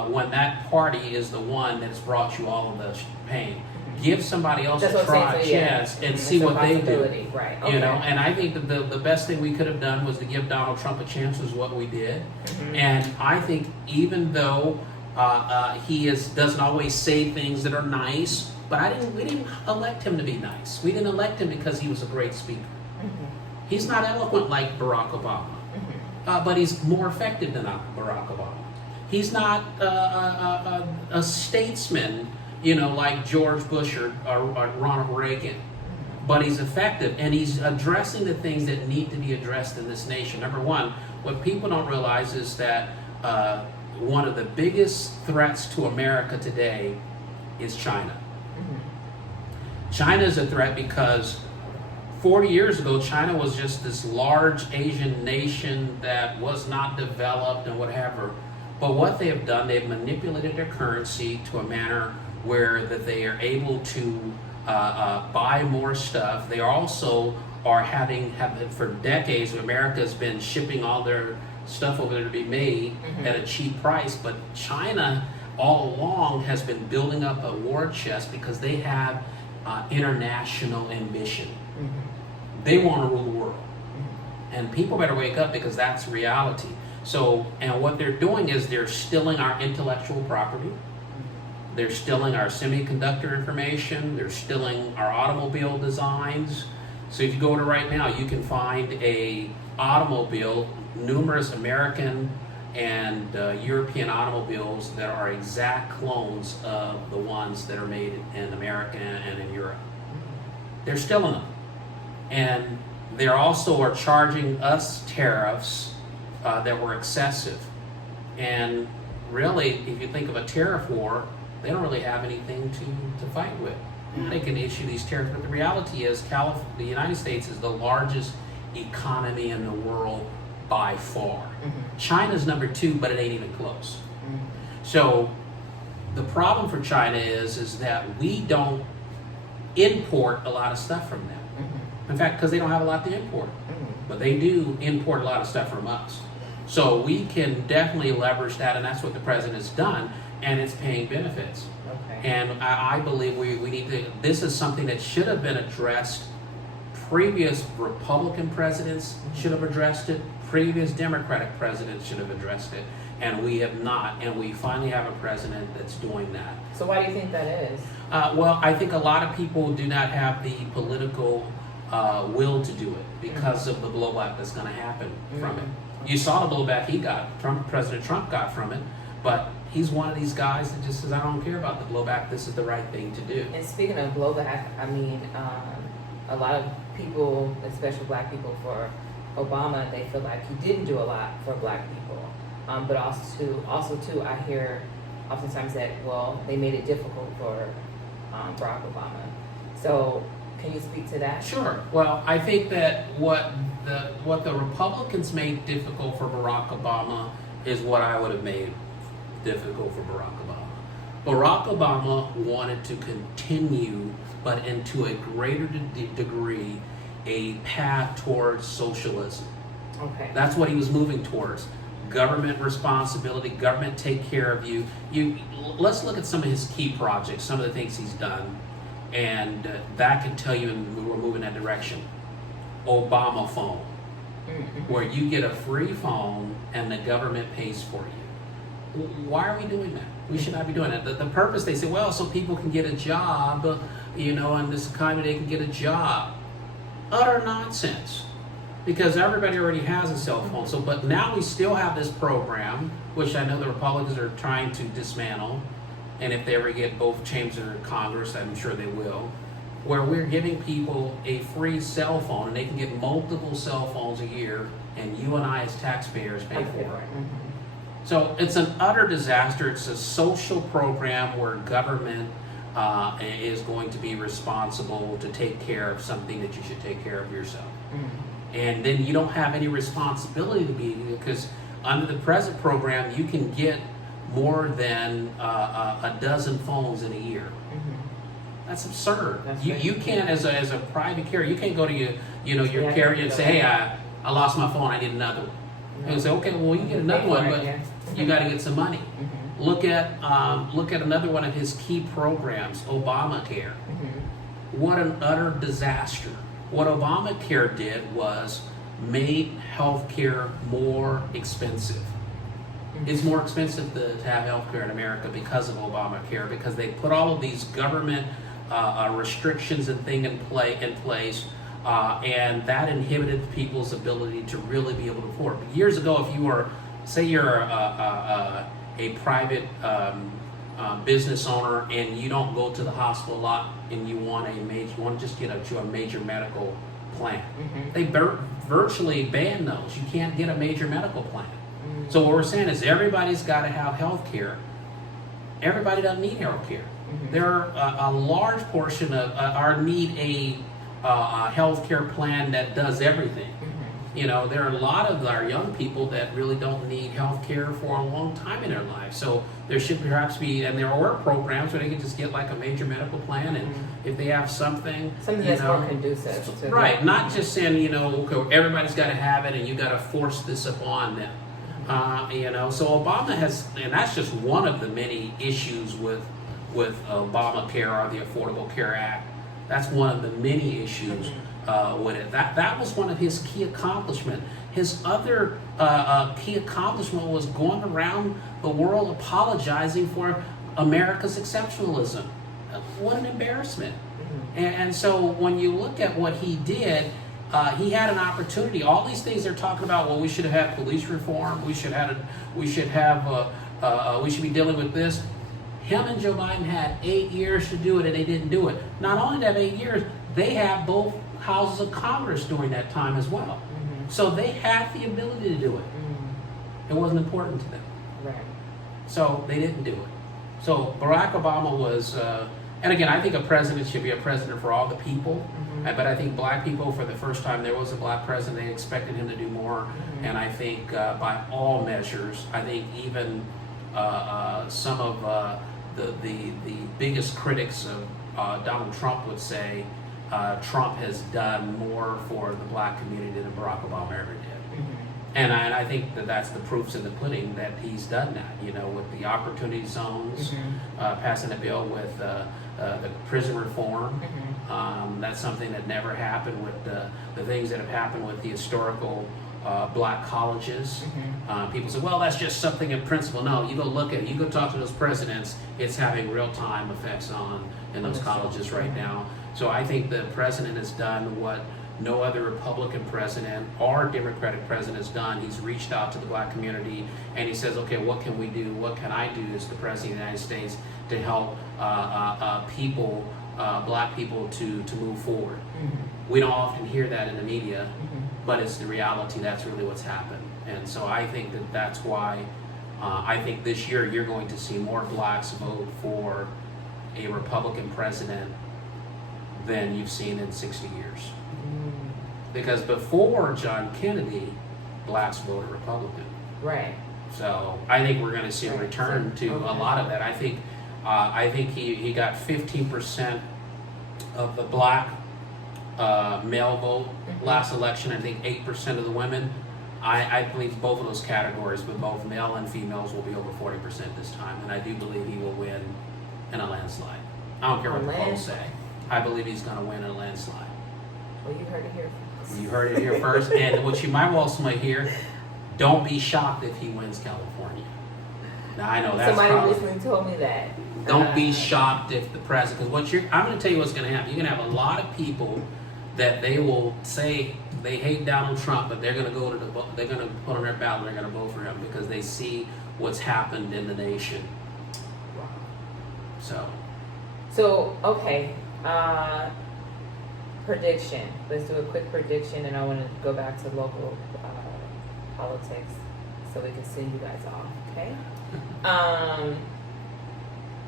when that party is the one that's brought you all of the pain. Give somebody else That's a what I'm try, saying, so, yeah. chance, and It's see a what they do. possibility, right? Okay. You know, and I think that the best thing we could have done was to give Donald Trump a chance, was what we did. And I think even though he doesn't always say things that are nice, but we didn't elect him to be nice. We didn't elect him because he was a great speaker. He's not eloquent like Barack Obama, but he's more effective than Barack Obama. He's not a statesman, you know, like George Bush or Ronald Reagan. But he's effective, and he's addressing the things that need to be addressed in this nation. Number one, what people don't realize is that one of the biggest threats to America today is China. China is a threat because 40 years ago, China was just this large Asian nation that was not developed and whatever. But what they have done, they've manipulated their currency to a manner where that they are able to buy more stuff. They also are have for decades, America has been shipping all their stuff over there to be made at a cheap price. But China all along has been building up a war chest because they have international ambition. They want to rule the world. And people better wake up, because that's reality. So, and what they're doing is they're stealing our intellectual property. They're stealing our semiconductor information. They're stealing our automobile designs. So if you go to right now, you can find a automobile, numerous American and European automobiles that are exact clones of the ones that are made in America and in Europe. They're stealing them. And they also are charging us tariffs that were excessive. And really, if you think of a tariff war, they don't really have anything to fight with. They can issue these tariffs, but the reality is the United States is the largest economy in the world by far. China's number 2, but it ain't even close. So the problem for China is that we don't import a lot of stuff from them. In fact, because they don't have a lot to import. But they do import a lot of stuff from us. So we can definitely leverage that, and that's what the president has done, and it's paying benefits. Okay. And I believe we need to, this is something that should have been addressed. Previous Republican presidents should have addressed it. Previous Democratic presidents should have addressed it. And we have not, and we finally have a president that's doing that. So why do you think that is? Well, I think a lot of people do not have the political will to do it because of the blowback that's going to happen from it. You saw the blowback he got, President Trump got from it, but he's one of these guys that just says, I don't care about the blowback, this is the right thing to do. And speaking of blowback, I mean, a lot of people, especially black people, for Obama, they feel like he didn't do a lot for black people. But also too, I hear oftentimes that, well, they made it difficult for Barack Obama. So can you speak to that? Sure. Well, I think that what the Republicans made difficult for Barack Obama is what I would have made difficult for Barack Obama. Barack Obama wanted to continue, but into a greater degree, a path towards socialism. Okay. That's what he was moving towards. government responsibility, government take care of you. Let's look at some of his key projects, some of the things he's done, and that can tell you we're moving that direction. Obama phone, where you get a free phone and the government pays for you. Why are we doing that? We should not be doing that. The purpose, they say, well, so people can get a job, in this economy, they can get a job. Utter nonsense. Because everybody already has a cell phone. But now we still have this program, which I know the Republicans are trying to dismantle. And if they ever get both chambers of Congress, I'm sure they will, where we're giving people a free cell phone, and they can get multiple cell phones a year, and you and I as taxpayers pay for it. So it's an utter disaster. It's a social program where government is going to be responsible to take care of something that you should take care of yourself. And then you don't have any responsibility to be, because under the present program, you can get more than a dozen phones in a year. That's absurd. You can't, as a private carrier, you can't go to your carrier and say, hey, I lost my phone, I need another one. And say, okay, well, you can get another one, but you got to get some money. Look at another one of his key programs, Obamacare. What an utter disaster. What Obamacare did was made health care more expensive. It's more expensive to have health care in America because of Obamacare, because they put all of these government restrictions and things in place, and that inhibited people's ability to really be able to afford. But years ago, if you were, say you're a private business owner and you don't go to the hospital a lot, and you want to just get a major medical plan, they virtually ban those. You can't get a major medical plan. So what we're saying is everybody's got to have health care. Everybody doesn't need health care. There are a large portion of need a health care plan that does everything. There are a lot of our young people that really don't need health care for a long time in their life. So there should perhaps be, and there are programs where they can just get like a major medical plan, and if they have something that's more conducive to right, not just saying, okay, everybody's got to have it and you got to force this upon them. So Obama has, and that's just one of the many issues with Obamacare or the Affordable Care Act. That's one of the many issues with it. That was one of his key accomplishments. His other key accomplishment was going around the world apologizing for America's exceptionalism. What an embarrassment. And so when you look at what he did, he had an opportunity. All these things they're talking about. Well, we should have had police reform. We should be dealing with this. Him and Joe Biden had 8 years to do it, and they didn't do it. Not only did they have 8 years, they have both houses of Congress during that time as well. So they had the ability to do it. It wasn't important to them. Right. So they didn't do it. So Barack Obama was, and again, I think a president should be a president for all the people. But I think black people, for the first time there was a black president, they expected him to do more. And I think by all measures, I think even some of the biggest critics of Donald Trump would say Trump has done more for the black community than Barack Obama ever did. And I think that's the proofs in the pudding that he's done that, with the opportunity zones, passing a bill with the prison reform. That's something that never happened with the things that have happened with the historical black colleges. People say, well, that's just something in principle. No, you go talk to those presidents, it's having real-time effects in those colleges right now. So I think the president has done what no other Republican president or Democratic president has done. He's reached out to the black community and he says, okay, what can we do? What can I do as the president of the United States to help people, black people to move forward? We don't often hear that in the media, but it's the reality. That's really what's happened. And so I think that's why I think this year you're going to see more blacks vote for a Republican president than you've seen in 60 years. Because before John Kennedy, blacks voted Republican. Right. So I think we're going to see a return to a lot of that. I think he got 15% of the black male vote last election. I think 8% of the women. I believe both of those categories, but both male and females, will be over 40% this time, and I do believe he will win in a landslide. I don't care what the polls say. I believe he's going to win in a landslide. Well, you heard it here first. You heard it here first, and what you might also might hear, don't be shocked if he wins California. Now I know that's somebody probably, recently told me that. don't be shocked if the president, because I'm going to tell you what's going to happen. You're going to have a lot of people that they will say they hate Donald Trump, but they're going to go to they're going to put on their ballot, they're going to vote for him because they see what's happened in the nation. Wow. So okay, prediction. Let's do a quick prediction, and I want to go back to local politics so we can send you guys off. Okay.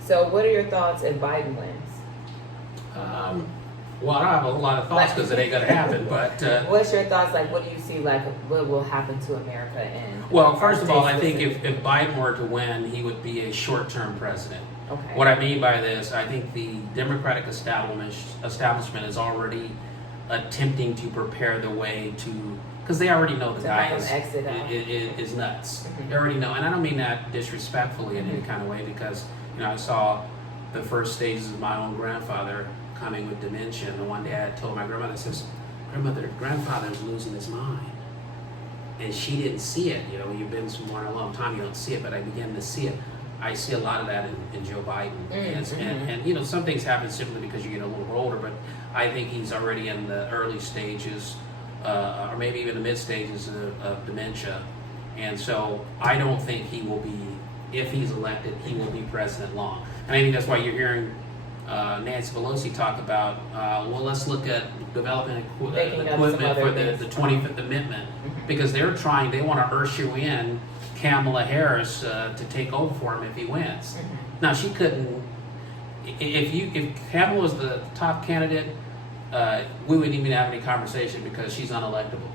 So what are your thoughts if Biden wins? Well, I don't have a lot of thoughts because it ain't going to happen, but... what's your thoughts, like, what do you see, like, what will happen to America and... Well, first of all, I think if Biden were to win, he would be a short-term president. Okay. What I mean by this, I think the Democratic establishment is already attempting to prepare the way to... Because they already know the guy is nuts. Mm-hmm. They already know, and I don't mean that disrespectfully in any kind of way, because, I saw the first stages of my own grandfather coming with dementia, and one day I told my grandmother, I says, grandfather's losing his mind. And she didn't see it. You've been somewhere a long time, you don't see it, but I began to see it. I see a lot of that in Joe Biden. And some things happen simply because you get a little older, but I think he's already in the early stages, or maybe even the mid stages of dementia. And so I don't think he will be, if he's elected, he will be president long. And I think that's why you're hearing Nancy Pelosi talk about, let's look at developing equipment for the 25th Amendment, because they want to usher in Kamala Harris to take over for him if he wins. Now, she couldn't, if Kamala was the top candidate, we wouldn't even have any conversation because she's unelectable.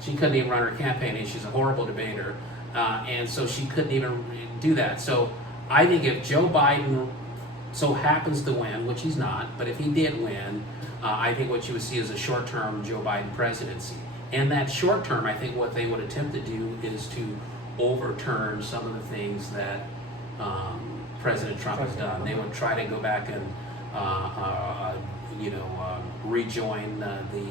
She couldn't even run her campaign, and she's a horrible debater, and so she couldn't even do that. So I think if Joe Biden so happens to win, which he's not, but if he did win, I think what you would see is a short-term Joe Biden presidency. And that short-term, I think what they would attempt to do is to overturn some of the things that President Trump has done. They would try to go back and rejoin the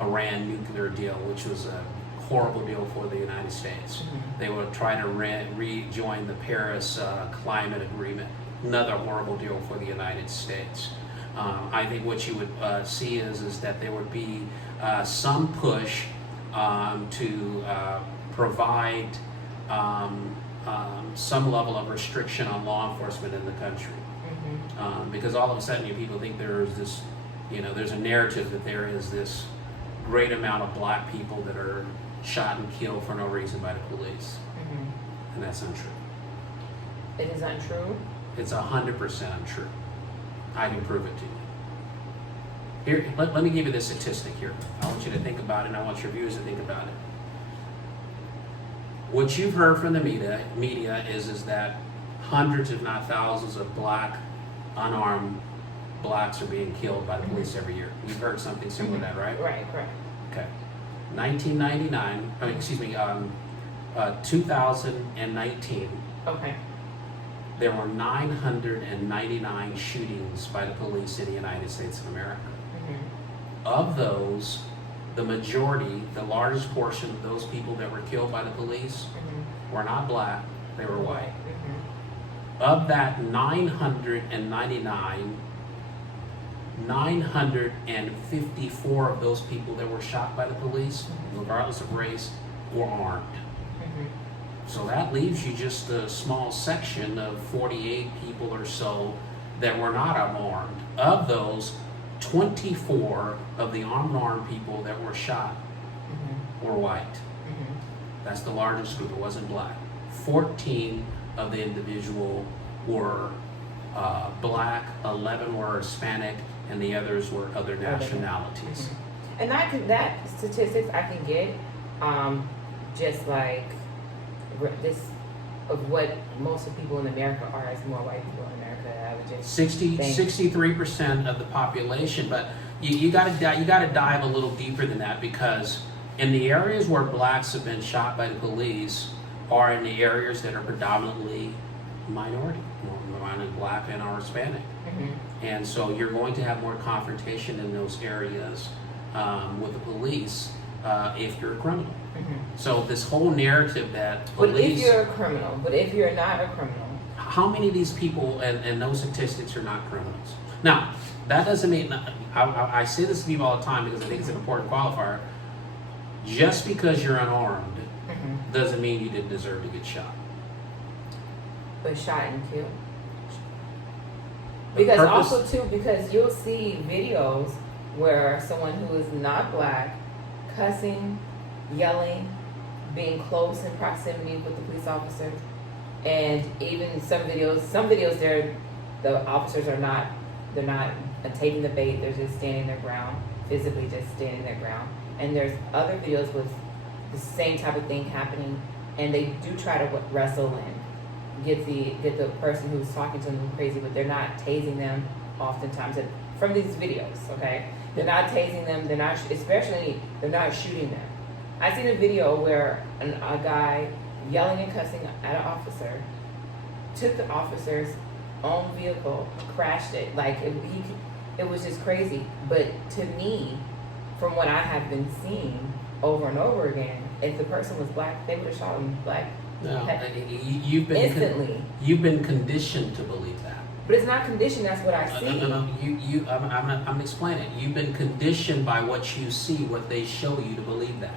Iran nuclear deal, which was a horrible deal for the United States. They would try to rejoin the Paris climate agreement, another horrible deal for the United States. I think what you would see is that there would be some push to provide some level of restriction on law enforcement in the country. Because all of a sudden people think there's this, there's a narrative that there is this great amount of black people that are shot and killed for no reason by the police. And that's untrue. It is untrue? It's 100% untrue. I can prove it to you. Here, let me give you this statistic here. I want you to think about it, and I want your viewers to think about it. What you've heard from the media is that hundreds, if not thousands, of black, unarmed blacks are being killed by the police every year. You've heard something similar to that, right? Right, correct. Okay. 2019, okay, there were 999 shootings by the police in the United States of America. Of those, the majority, the largest portion of those people that were killed by the police were not black, they were white. Of that 999, 954 of those people that were shot by the police, regardless of race, were armed. So that leaves you just a small section of 48 people or so that were not armed. Of those, 24 of the unarmed people that were shot were white. That's the largest group. It wasn't black. 14 of the individual were black, 11 were Hispanic, and the others were other nationalities. And that statistics I can get, just like this of what most of people in America are, as more white people in America. I would just 63% of the population, but you got to dive a little deeper than that, because in the areas where blacks have been shot by the police are in the areas that are predominantly minority, black and or Hispanic. And so you're going to have more confrontation in those areas with the police if you're a criminal. So this whole narrative that police... But if you're a criminal, but if you're not a criminal... How many of these people and those statistics are not criminals? Now, that doesn't mean... I say this to people all the time because I think it's an important qualifier. Just because you're unarmed doesn't mean you didn't deserve to get shot. But shot and killed. Because also too, because you'll see videos where someone who is not black cussing, yelling, being close in proximity with the police officers, and even some videos the officers are not, they're not taking the bait, they're just standing their ground, physically just standing their ground. And there's other videos with the same type of thing happening, and they do try to wrestle and get the person who's talking to them crazy, but they're not tasing them oftentimes from these videos, okay? They're not tasing them, they're not shooting them. I seen a video where a guy yelling and cussing at an officer took the officer's own vehicle, crashed it. Like, it was just crazy. But to me, from what I have been seeing over and over again, if the person was black, they would have shot him black. No, you've been instantly. You've been conditioned to believe that. But it's not conditioned. That's what I see. I'm explaining. You've been conditioned by what you see, what they show you to believe that.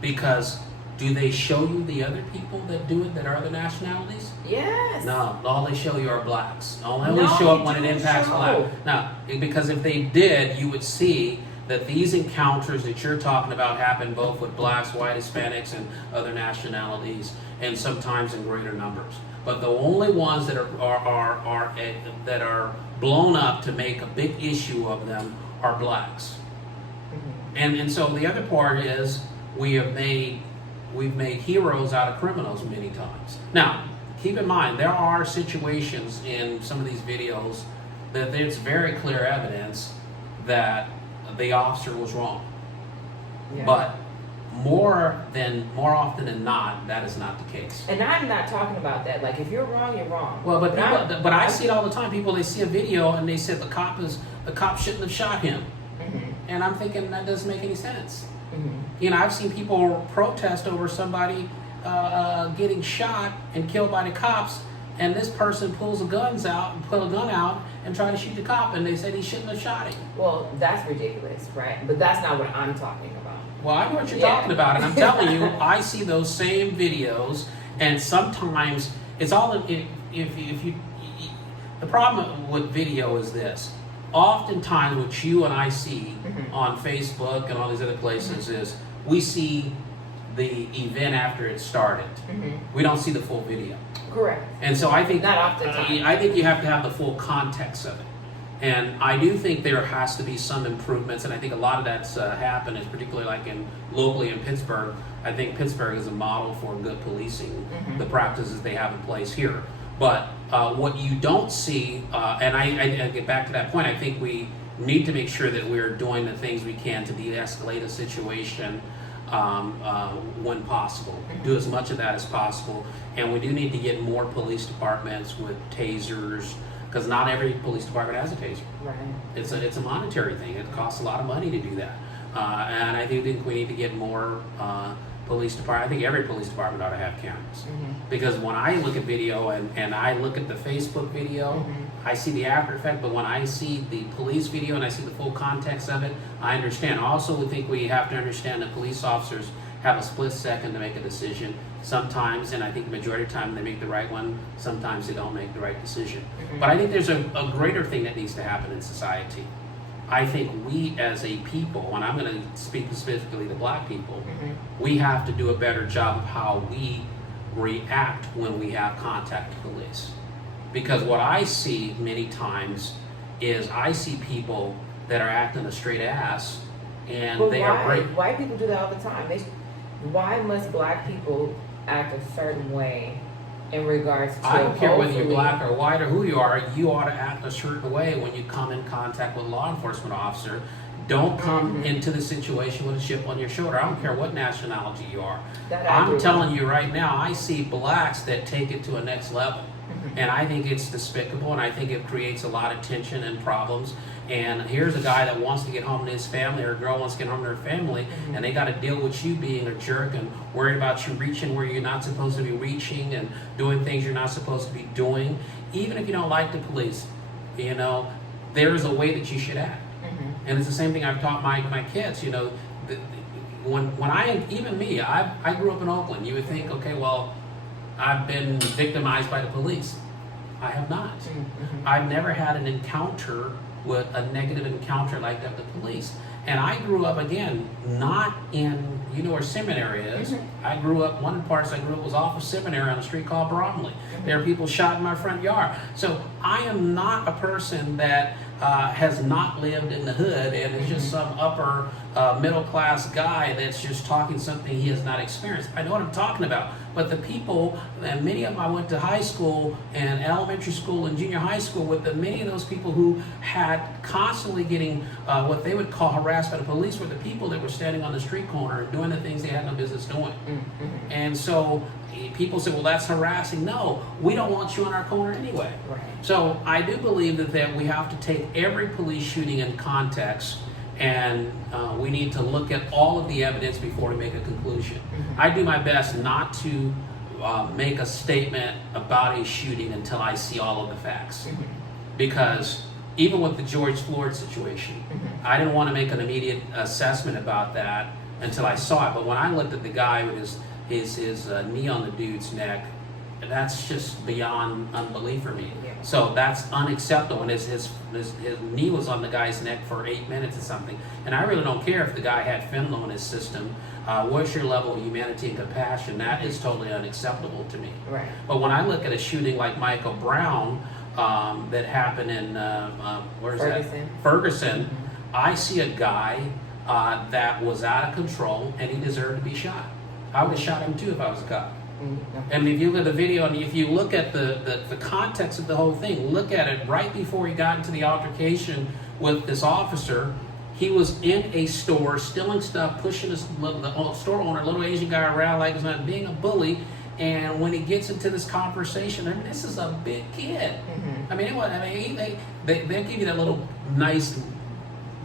Because do they show you the other people that do it that are other nationalities? Yes. No, all they show you are blacks. Only show up when it impacts black. Now, because if they did, you would see that these encounters that you're talking about happen both with blacks, white, Hispanics, and other nationalities, and sometimes in greater numbers. But the only ones that are blown up to make a big issue of them are blacks. And so the other part is we've made heroes out of criminals many times. Now, keep in mind there are situations in some of these videos that there's very clear evidence that the officer was wrong. Yeah. But more often than not, that is not the case. And I'm not talking about that. Like, if you're wrong, you're wrong. Well, but I see it all the time. People, they see a video and they said the cop shouldn't have shot him. And I'm thinking that doesn't make any sense. You know, I've seen people protest over somebody getting shot and killed by the cops, and this person pull a gun out and try to shoot the cop, and they said he shouldn't have shot him. Well, that's ridiculous, right? But that's not what I'm talking about. Well, I know what you're talking about, and I'm telling you, I see those same videos, and sometimes it's all if you. The problem with video is this. Oftentimes, what you and I see on Facebook and all these other places is we see the event after it started. We don't see the full video. Correct. And so I think not often. I think you have to have the full context of it. And I do think there has to be some improvements, and I think a lot of that's happened, is particularly like locally in Pittsburgh. I think Pittsburgh is a model for good policing, the practices they have in place here. But what you don't see, and I get back to that point, I think we need to make sure that we're doing the things we can to de-escalate a situation when possible. Do as much of that as possible. And we do need to get more police departments with tasers, because not every police department has a taser. Right. It's a monetary thing. It costs a lot of money to do that. And I do think we need to get more police department. I think every police department ought to have cameras. Because when I look at video and I look at the Facebook video, I see the after effect, but when I see the police video and I see the full context of it, I understand. Also, we think we have to understand that police officers have a split second to make a decision. Sometimes, and I think the majority of the time they make the right one, sometimes they don't make the right decision. But I think there's a greater thing that needs to happen in society. I think we as a people, and I'm going to speak specifically to black people, we have to do a better job of how we react when we have contact with police. Because what I see many times is I see people that are acting a straight ass, and but they are great. White people do that all the time. Why must black people act a certain way in regards to... I don't care whether you're black or white or who you ought to act a certain way when you come in contact with a law enforcement officer. Don't come into the situation with a chip on your shoulder. I don't care what nationality you are. That I agree I'm with. telling you right now, I see blacks that take it to a next level. And I think it's despicable, and I think it creates a lot of tension and problems. And here's a guy that wants to get home to his family, or a girl wants to get home to her family, and they got to deal with you being a jerk and worried about you reaching where you're not supposed to be reaching and doing things you're not supposed to be doing. Even if you don't like the police, you know, there is a way that you should act. And it's the same thing I've taught my kids. You know, when I grew up in Oakland. You would think, okay, well, I've been victimized by the police. I have not. I've never had an encounter with a negative encounter like that with the police. And I grew up, again, not in, you know where seminary is. I grew up, one of the parts I grew up was off of seminary on a street called Bromley. There are people shot in my front yard. So I am not a person that has not lived in the hood and is just some upper middle class guy that's just talking something he has not experienced. I know what I'm talking about. But the people, and many of them I went to high school and elementary school and junior high school with, many of those people who had constantly getting what they would call harassed by the police were the people that were standing on the street corner and doing the things they had no business doing. And so people say, well, that's harassing. No, we don't want you on our corner anyway. Right. So I do believe that we have to take every police shooting in context, and we need to look at all of the evidence before we make a conclusion. I do my best not to make a statement about a shooting until I see all of the facts. Because even with the George Floyd situation, I didn't want to make an immediate assessment about that until I saw it. But when I looked at the guy with his knee on the dude's neck, that's just beyond unbelief for me. Yeah. So that's unacceptable. And his knee was on the guy's neck for 8 minutes or something. And I really don't care if the guy had fentanyl in his system. What's your level of humanity and compassion? That is totally unacceptable to me. Right. But when I look at a shooting like Michael Brown that happened in Ferguson, I see a guy that was out of control and he deserved to be shot. I would have shot him too if I was a cop. And if you look at the video, and if you look at the context of the whole thing, look at it right before he got into the altercation with this officer. He was in a store stealing stuff, pushing the store owner, little Asian guy around like he's not being a bully. And when he gets into this conversation, I mean, this is a big kid. I mean, they give you that little nice,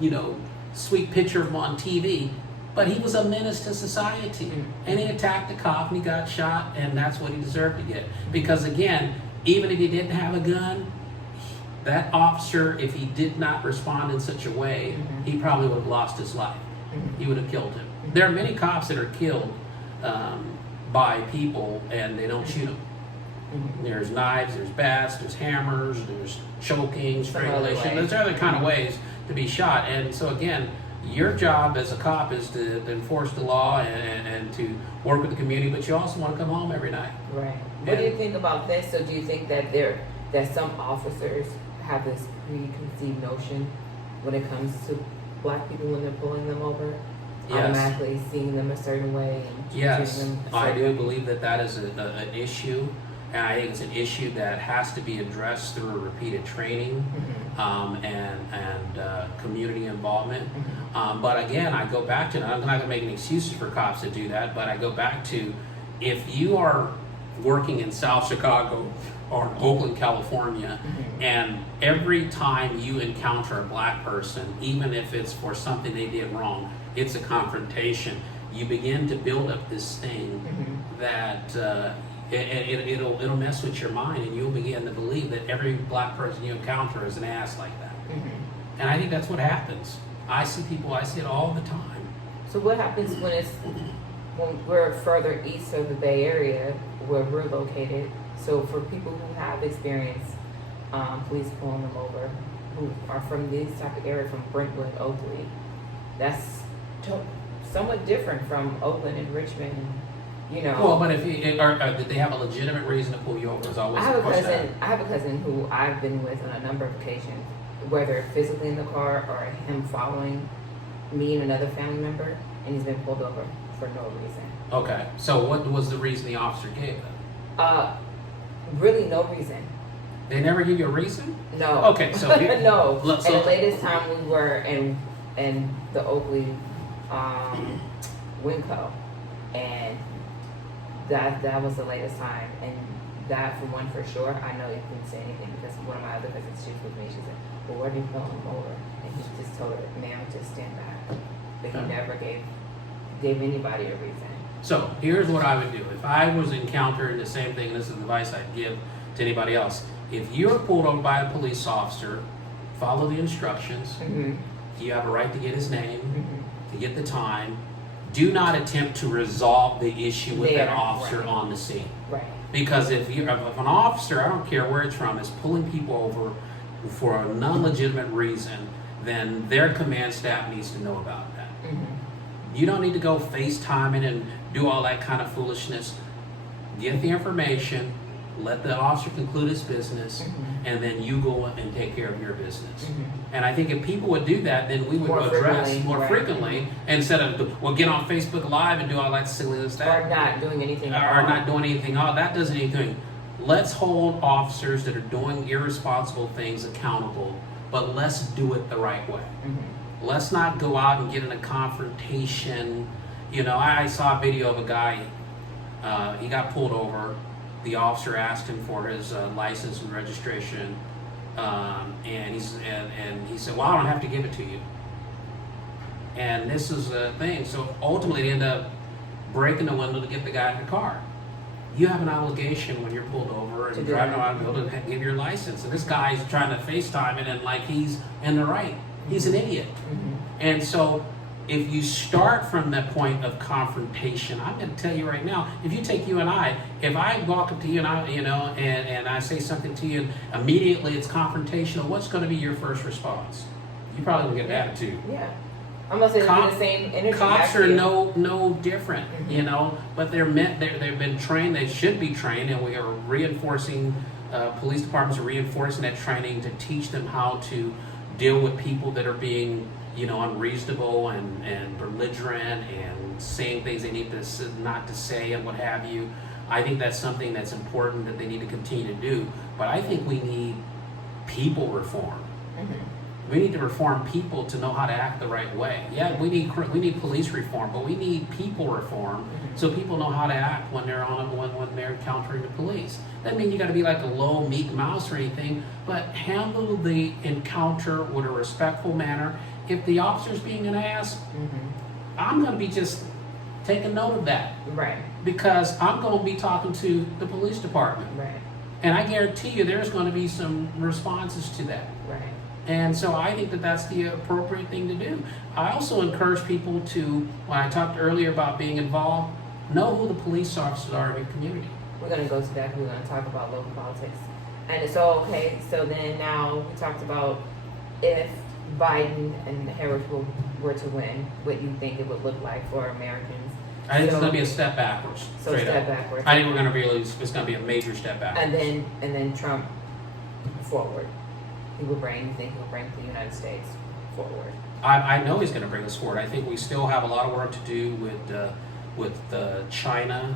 you know, sweet picture of him on TV. But he was a menace to society. And he attacked a cop and he got shot, and that's what he deserved to get. Because again, even if he didn't have a gun, that officer, if he did not respond in such a way, he probably would have lost his life. He would have killed him. There are many cops that are killed by people and they don't shoot them. There's knives, there's bats, there's hammers, there's choking, strangulation. There's other kind of ways to be shot. And so again, your job as a cop is to enforce the law and to work with the community, but you also want to come home every night. Right. What do you think about this? So do you think that that some officers have this preconceived notion when it comes to black people when they're pulling them over? Yes. Automatically seeing them a certain way and Yes, treating them a I certain do way? believe that is an issue, and I think it's an issue that has to be addressed through repeated training and community involvement. But again, I go back to, and I'm not going to make any excuses for cops to do that, but I go back to, if you are working in South Chicago or Oakland, California, and every time you encounter a black person, even if it's for something they did wrong, it's a confrontation. You begin to build up this thing that it'll mess with your mind, and you'll begin to believe that every black person you encounter is an ass like that. And I think that's what happens. I see it all the time. So what happens when we're further east of the Bay Area where we're located? So for people who have experienced police pulling them over, who are from this type of area, from Brentwood, Oakley, that's somewhat different from Oakland and Richmond, you know. Well, but if did they have a legitimate reason to pull you over? Is always the question. I have a cousin who I've been with on a number of occasions, whether physically in the car or him following me and another family member, and he's been pulled over for no reason. Okay, so what was the reason the officer gave them? Really no reason. They never give you a reason? No. Okay, so no. So, and the latest time we were, and and the Oakley Winco, and that was the latest time. And that, for one, for sure, I know you couldn't say anything because one of my other cousins, she was with me. She said, "Well, where did you pull him over?" And he just told her, "Ma'am, just stand back." But he never gave anybody a reason. So here's what I would do if I was encountering the same thing. This is advice I'd give to anybody else. If you're pulled over by a police officer, follow the instructions. Mm-hmm. You have a right to get his name, Mm-hmm. to get the time. Do not attempt to resolve the issue with that officer right. on the scene. Right. Because if an officer, I don't care where it's from, is pulling people over for a non-legitimate reason, then their command staff needs to know about that. Mm-hmm. You don't need to go FaceTiming and do all that kind of foolishness. Get the information, let the officer conclude his business, Mm-hmm. and then you go and take care of your business. Mm-hmm. And I think if people would do that, then we would More address frequently, more right. frequently instead of, well, get on Facebook Live and do all that silliness. Or not doing anything. Or not doing anything. Oh, that doesn't anything. Let's hold officers that are doing irresponsible things accountable, but let's do it the right way. Mm-hmm. Let's not go out and get in a confrontation. You know, I saw a video of a guy, he got pulled over. The officer asked him for his license and registration, and he said, "Well, I don't have to give it to you." And this is the thing. So ultimately, they end up breaking the window to get the guy in the car. You have an obligation when you're pulled over and driving around the building to give your license. And this guy's trying to FaceTime it and like he's in the right. He's an idiot. Mm-hmm. And so if you start from that point of confrontation, I'm going to tell you right now, if you take you and I, if I walk up to you and I say something to you and immediately it's confrontational, what's going to be your first response? You probably will get an attitude. Yeah. I'm gonna say the same energy. Cops are no different, Mm-hmm. but they've been trained. They should be trained, and we are reinforcing. Police departments are reinforcing that training to teach them how to deal with people that are being, unreasonable and belligerent and saying things they need to not to say and what have you. I think that's something that's important that they need to continue to do. But I think we need people reform. Mm-hmm. We need to reform people to know how to act the right way. Yeah, we need police reform, but we need people reform so people know how to act when they're when they're encountering the police. That means you got to be like a low, meek mouse or anything, but handle the encounter with a respectful manner. If the officer's being an ass, I'm going to be just taking note of that, right? Because I'm going to be talking to the police department, Right. and I guarantee you, there's going to be some responses to that. Right. And so I think that that's the appropriate thing to do. I also encourage people to, when I talked earlier about being involved, know who the police officers are in your community. We're going to go to that. We're going to talk about local politics. And so, okay, so then now we talked about if Biden and Harris were to win, what you think it would look like for Americans. I think it's going to be a step backwards. So step backwards. I think we're going to realize it's going to be a major step backwards. And then Trump forward. You think he will bring the United States forward? I know he's going to bring us forward. I think we still have a lot of work to do with China.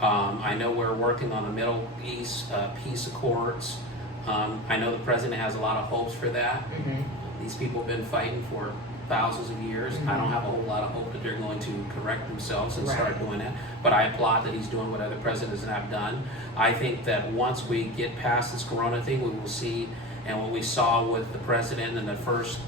I know we're working on the Middle East peace accords. I know the president has a lot of hopes for that. Mm-hmm. These people have been fighting for thousands of years. Mm-hmm. I don't have a whole lot of hope that they're going to correct themselves and Right. start doing that. But I applaud that he's doing what other presidents have done. I think that once we get past this corona thing, we will see. And what we saw with the president in the first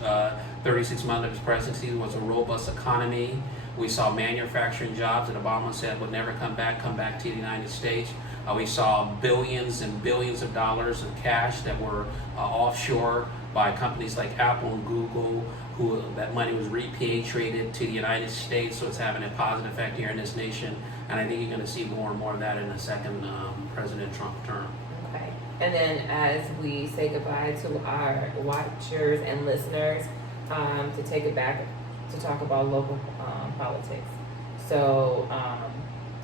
36 months of his presidency was a robust economy. We saw manufacturing jobs that Obama said would never come back to the United States. We saw billions and billions of dollars of cash that were offshore by companies like Apple and Google, who that money was repatriated to the United States, so it's having a positive effect here in this nation. And I think you're going to see more and more of that in the second President Trump term. Okay. And then as we say goodbye to our watchers and listeners, to take it back to talk about local politics. So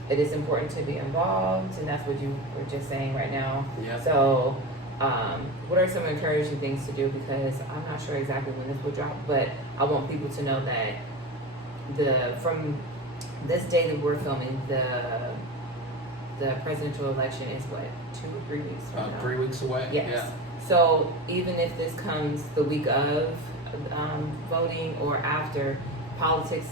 it is important to be involved, and that's what you were just saying right now. Yeah. So what are some encouraging things to do? Because I'm not sure exactly when this will drop, but I want people to know that from this day that we're filming, the presidential election is what, 2 or 3 weeks from now? 3 weeks away. Yes. Yeah. So even if this comes the week of, voting or after, politics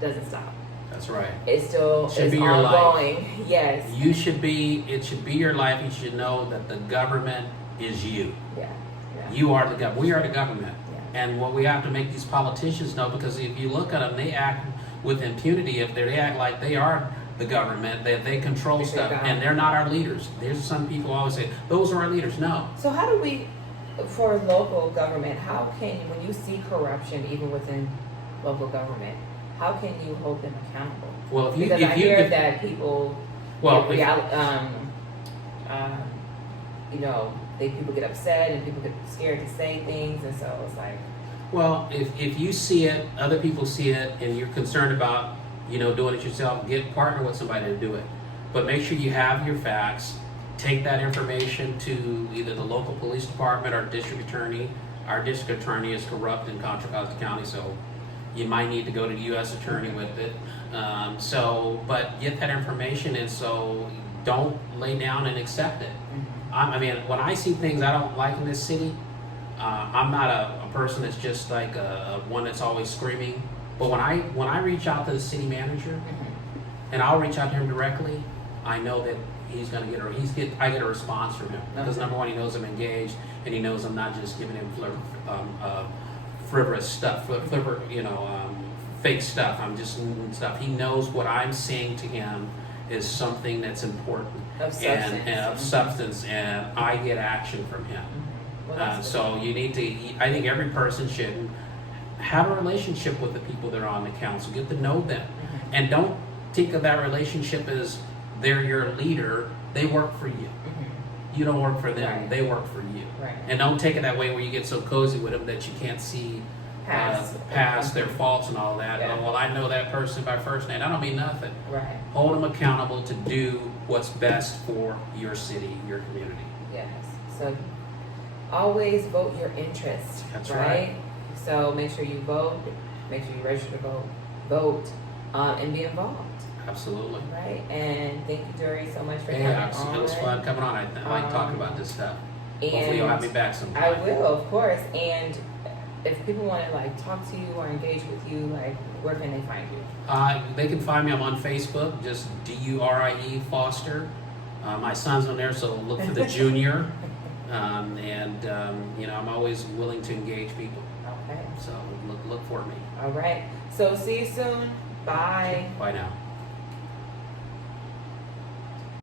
doesn't stop. That's right. It still Should is be your life. ongoing. Yes. It should be your life. You should know that the government is you. Yeah. Yeah. You are the government. We are the government. Yeah. And what we have to make these politicians know, because if you look at them, they act with impunity. If they act like they are the government, that they control They stuff, don't. and they're not our leaders. There's some people always say, those are our leaders. No. So how do we, for local government, how can, when you see corruption even within local government, how can you hold them accountable? Well, if you, Because I hear that people, people get upset and people get scared to say things, and so it's like. well, if you see it, other people see it, and you're concerned about, doing it yourself, partner with somebody to do it. But make sure you have your facts. Take that information to either the local police department or district attorney. Our district attorney is corrupt in Contra Costa County, so you might need to go to the U.S. attorney with it. But get that information, and so don't lay down and accept it. I mean, when I see things I don't like in this city, I'm not a person that's just like a one that's always screaming. But when I reach out to the city manager, and I'll reach out to him directly, I know that he's gonna I get a response from him, because number one, he knows I'm engaged, and he knows I'm not just giving him frivolous stuff, fake stuff. I'm just stuff. He knows what I'm saying to him is something that's important Of substance. and of substance, and I get action from him. Well, So you need to. I think every person should have a relationship with the people that are on the council. Get to know them, and don't think of that relationship as they're your leader. They work for you. You don't work for them. Right. They work for you. Right. And don't take it that way where you get so cozy with them that you can't see past their faults and all that. Yeah. Oh, well, I know that person by first name. I don't mean nothing. Right. Hold them accountable to do what's best for your city, your community. Yes. So always vote your interest. That's right. So make sure you vote. Make sure you register to vote, and be involved. Absolutely. Right. And thank you, Durie, so much for coming Yeah, on. it was fun coming on. I like talking about this stuff. Hopefully And you'll have me back sometime. I will, of course. And if people want to talk to you or engage with you, where can they find you? They can find me. I'm on Facebook, just Durie Foster. My son's on there, so look for the junior. I'm always willing to engage people. Okay. So look for me. All right. So see you soon. Bye. Bye now.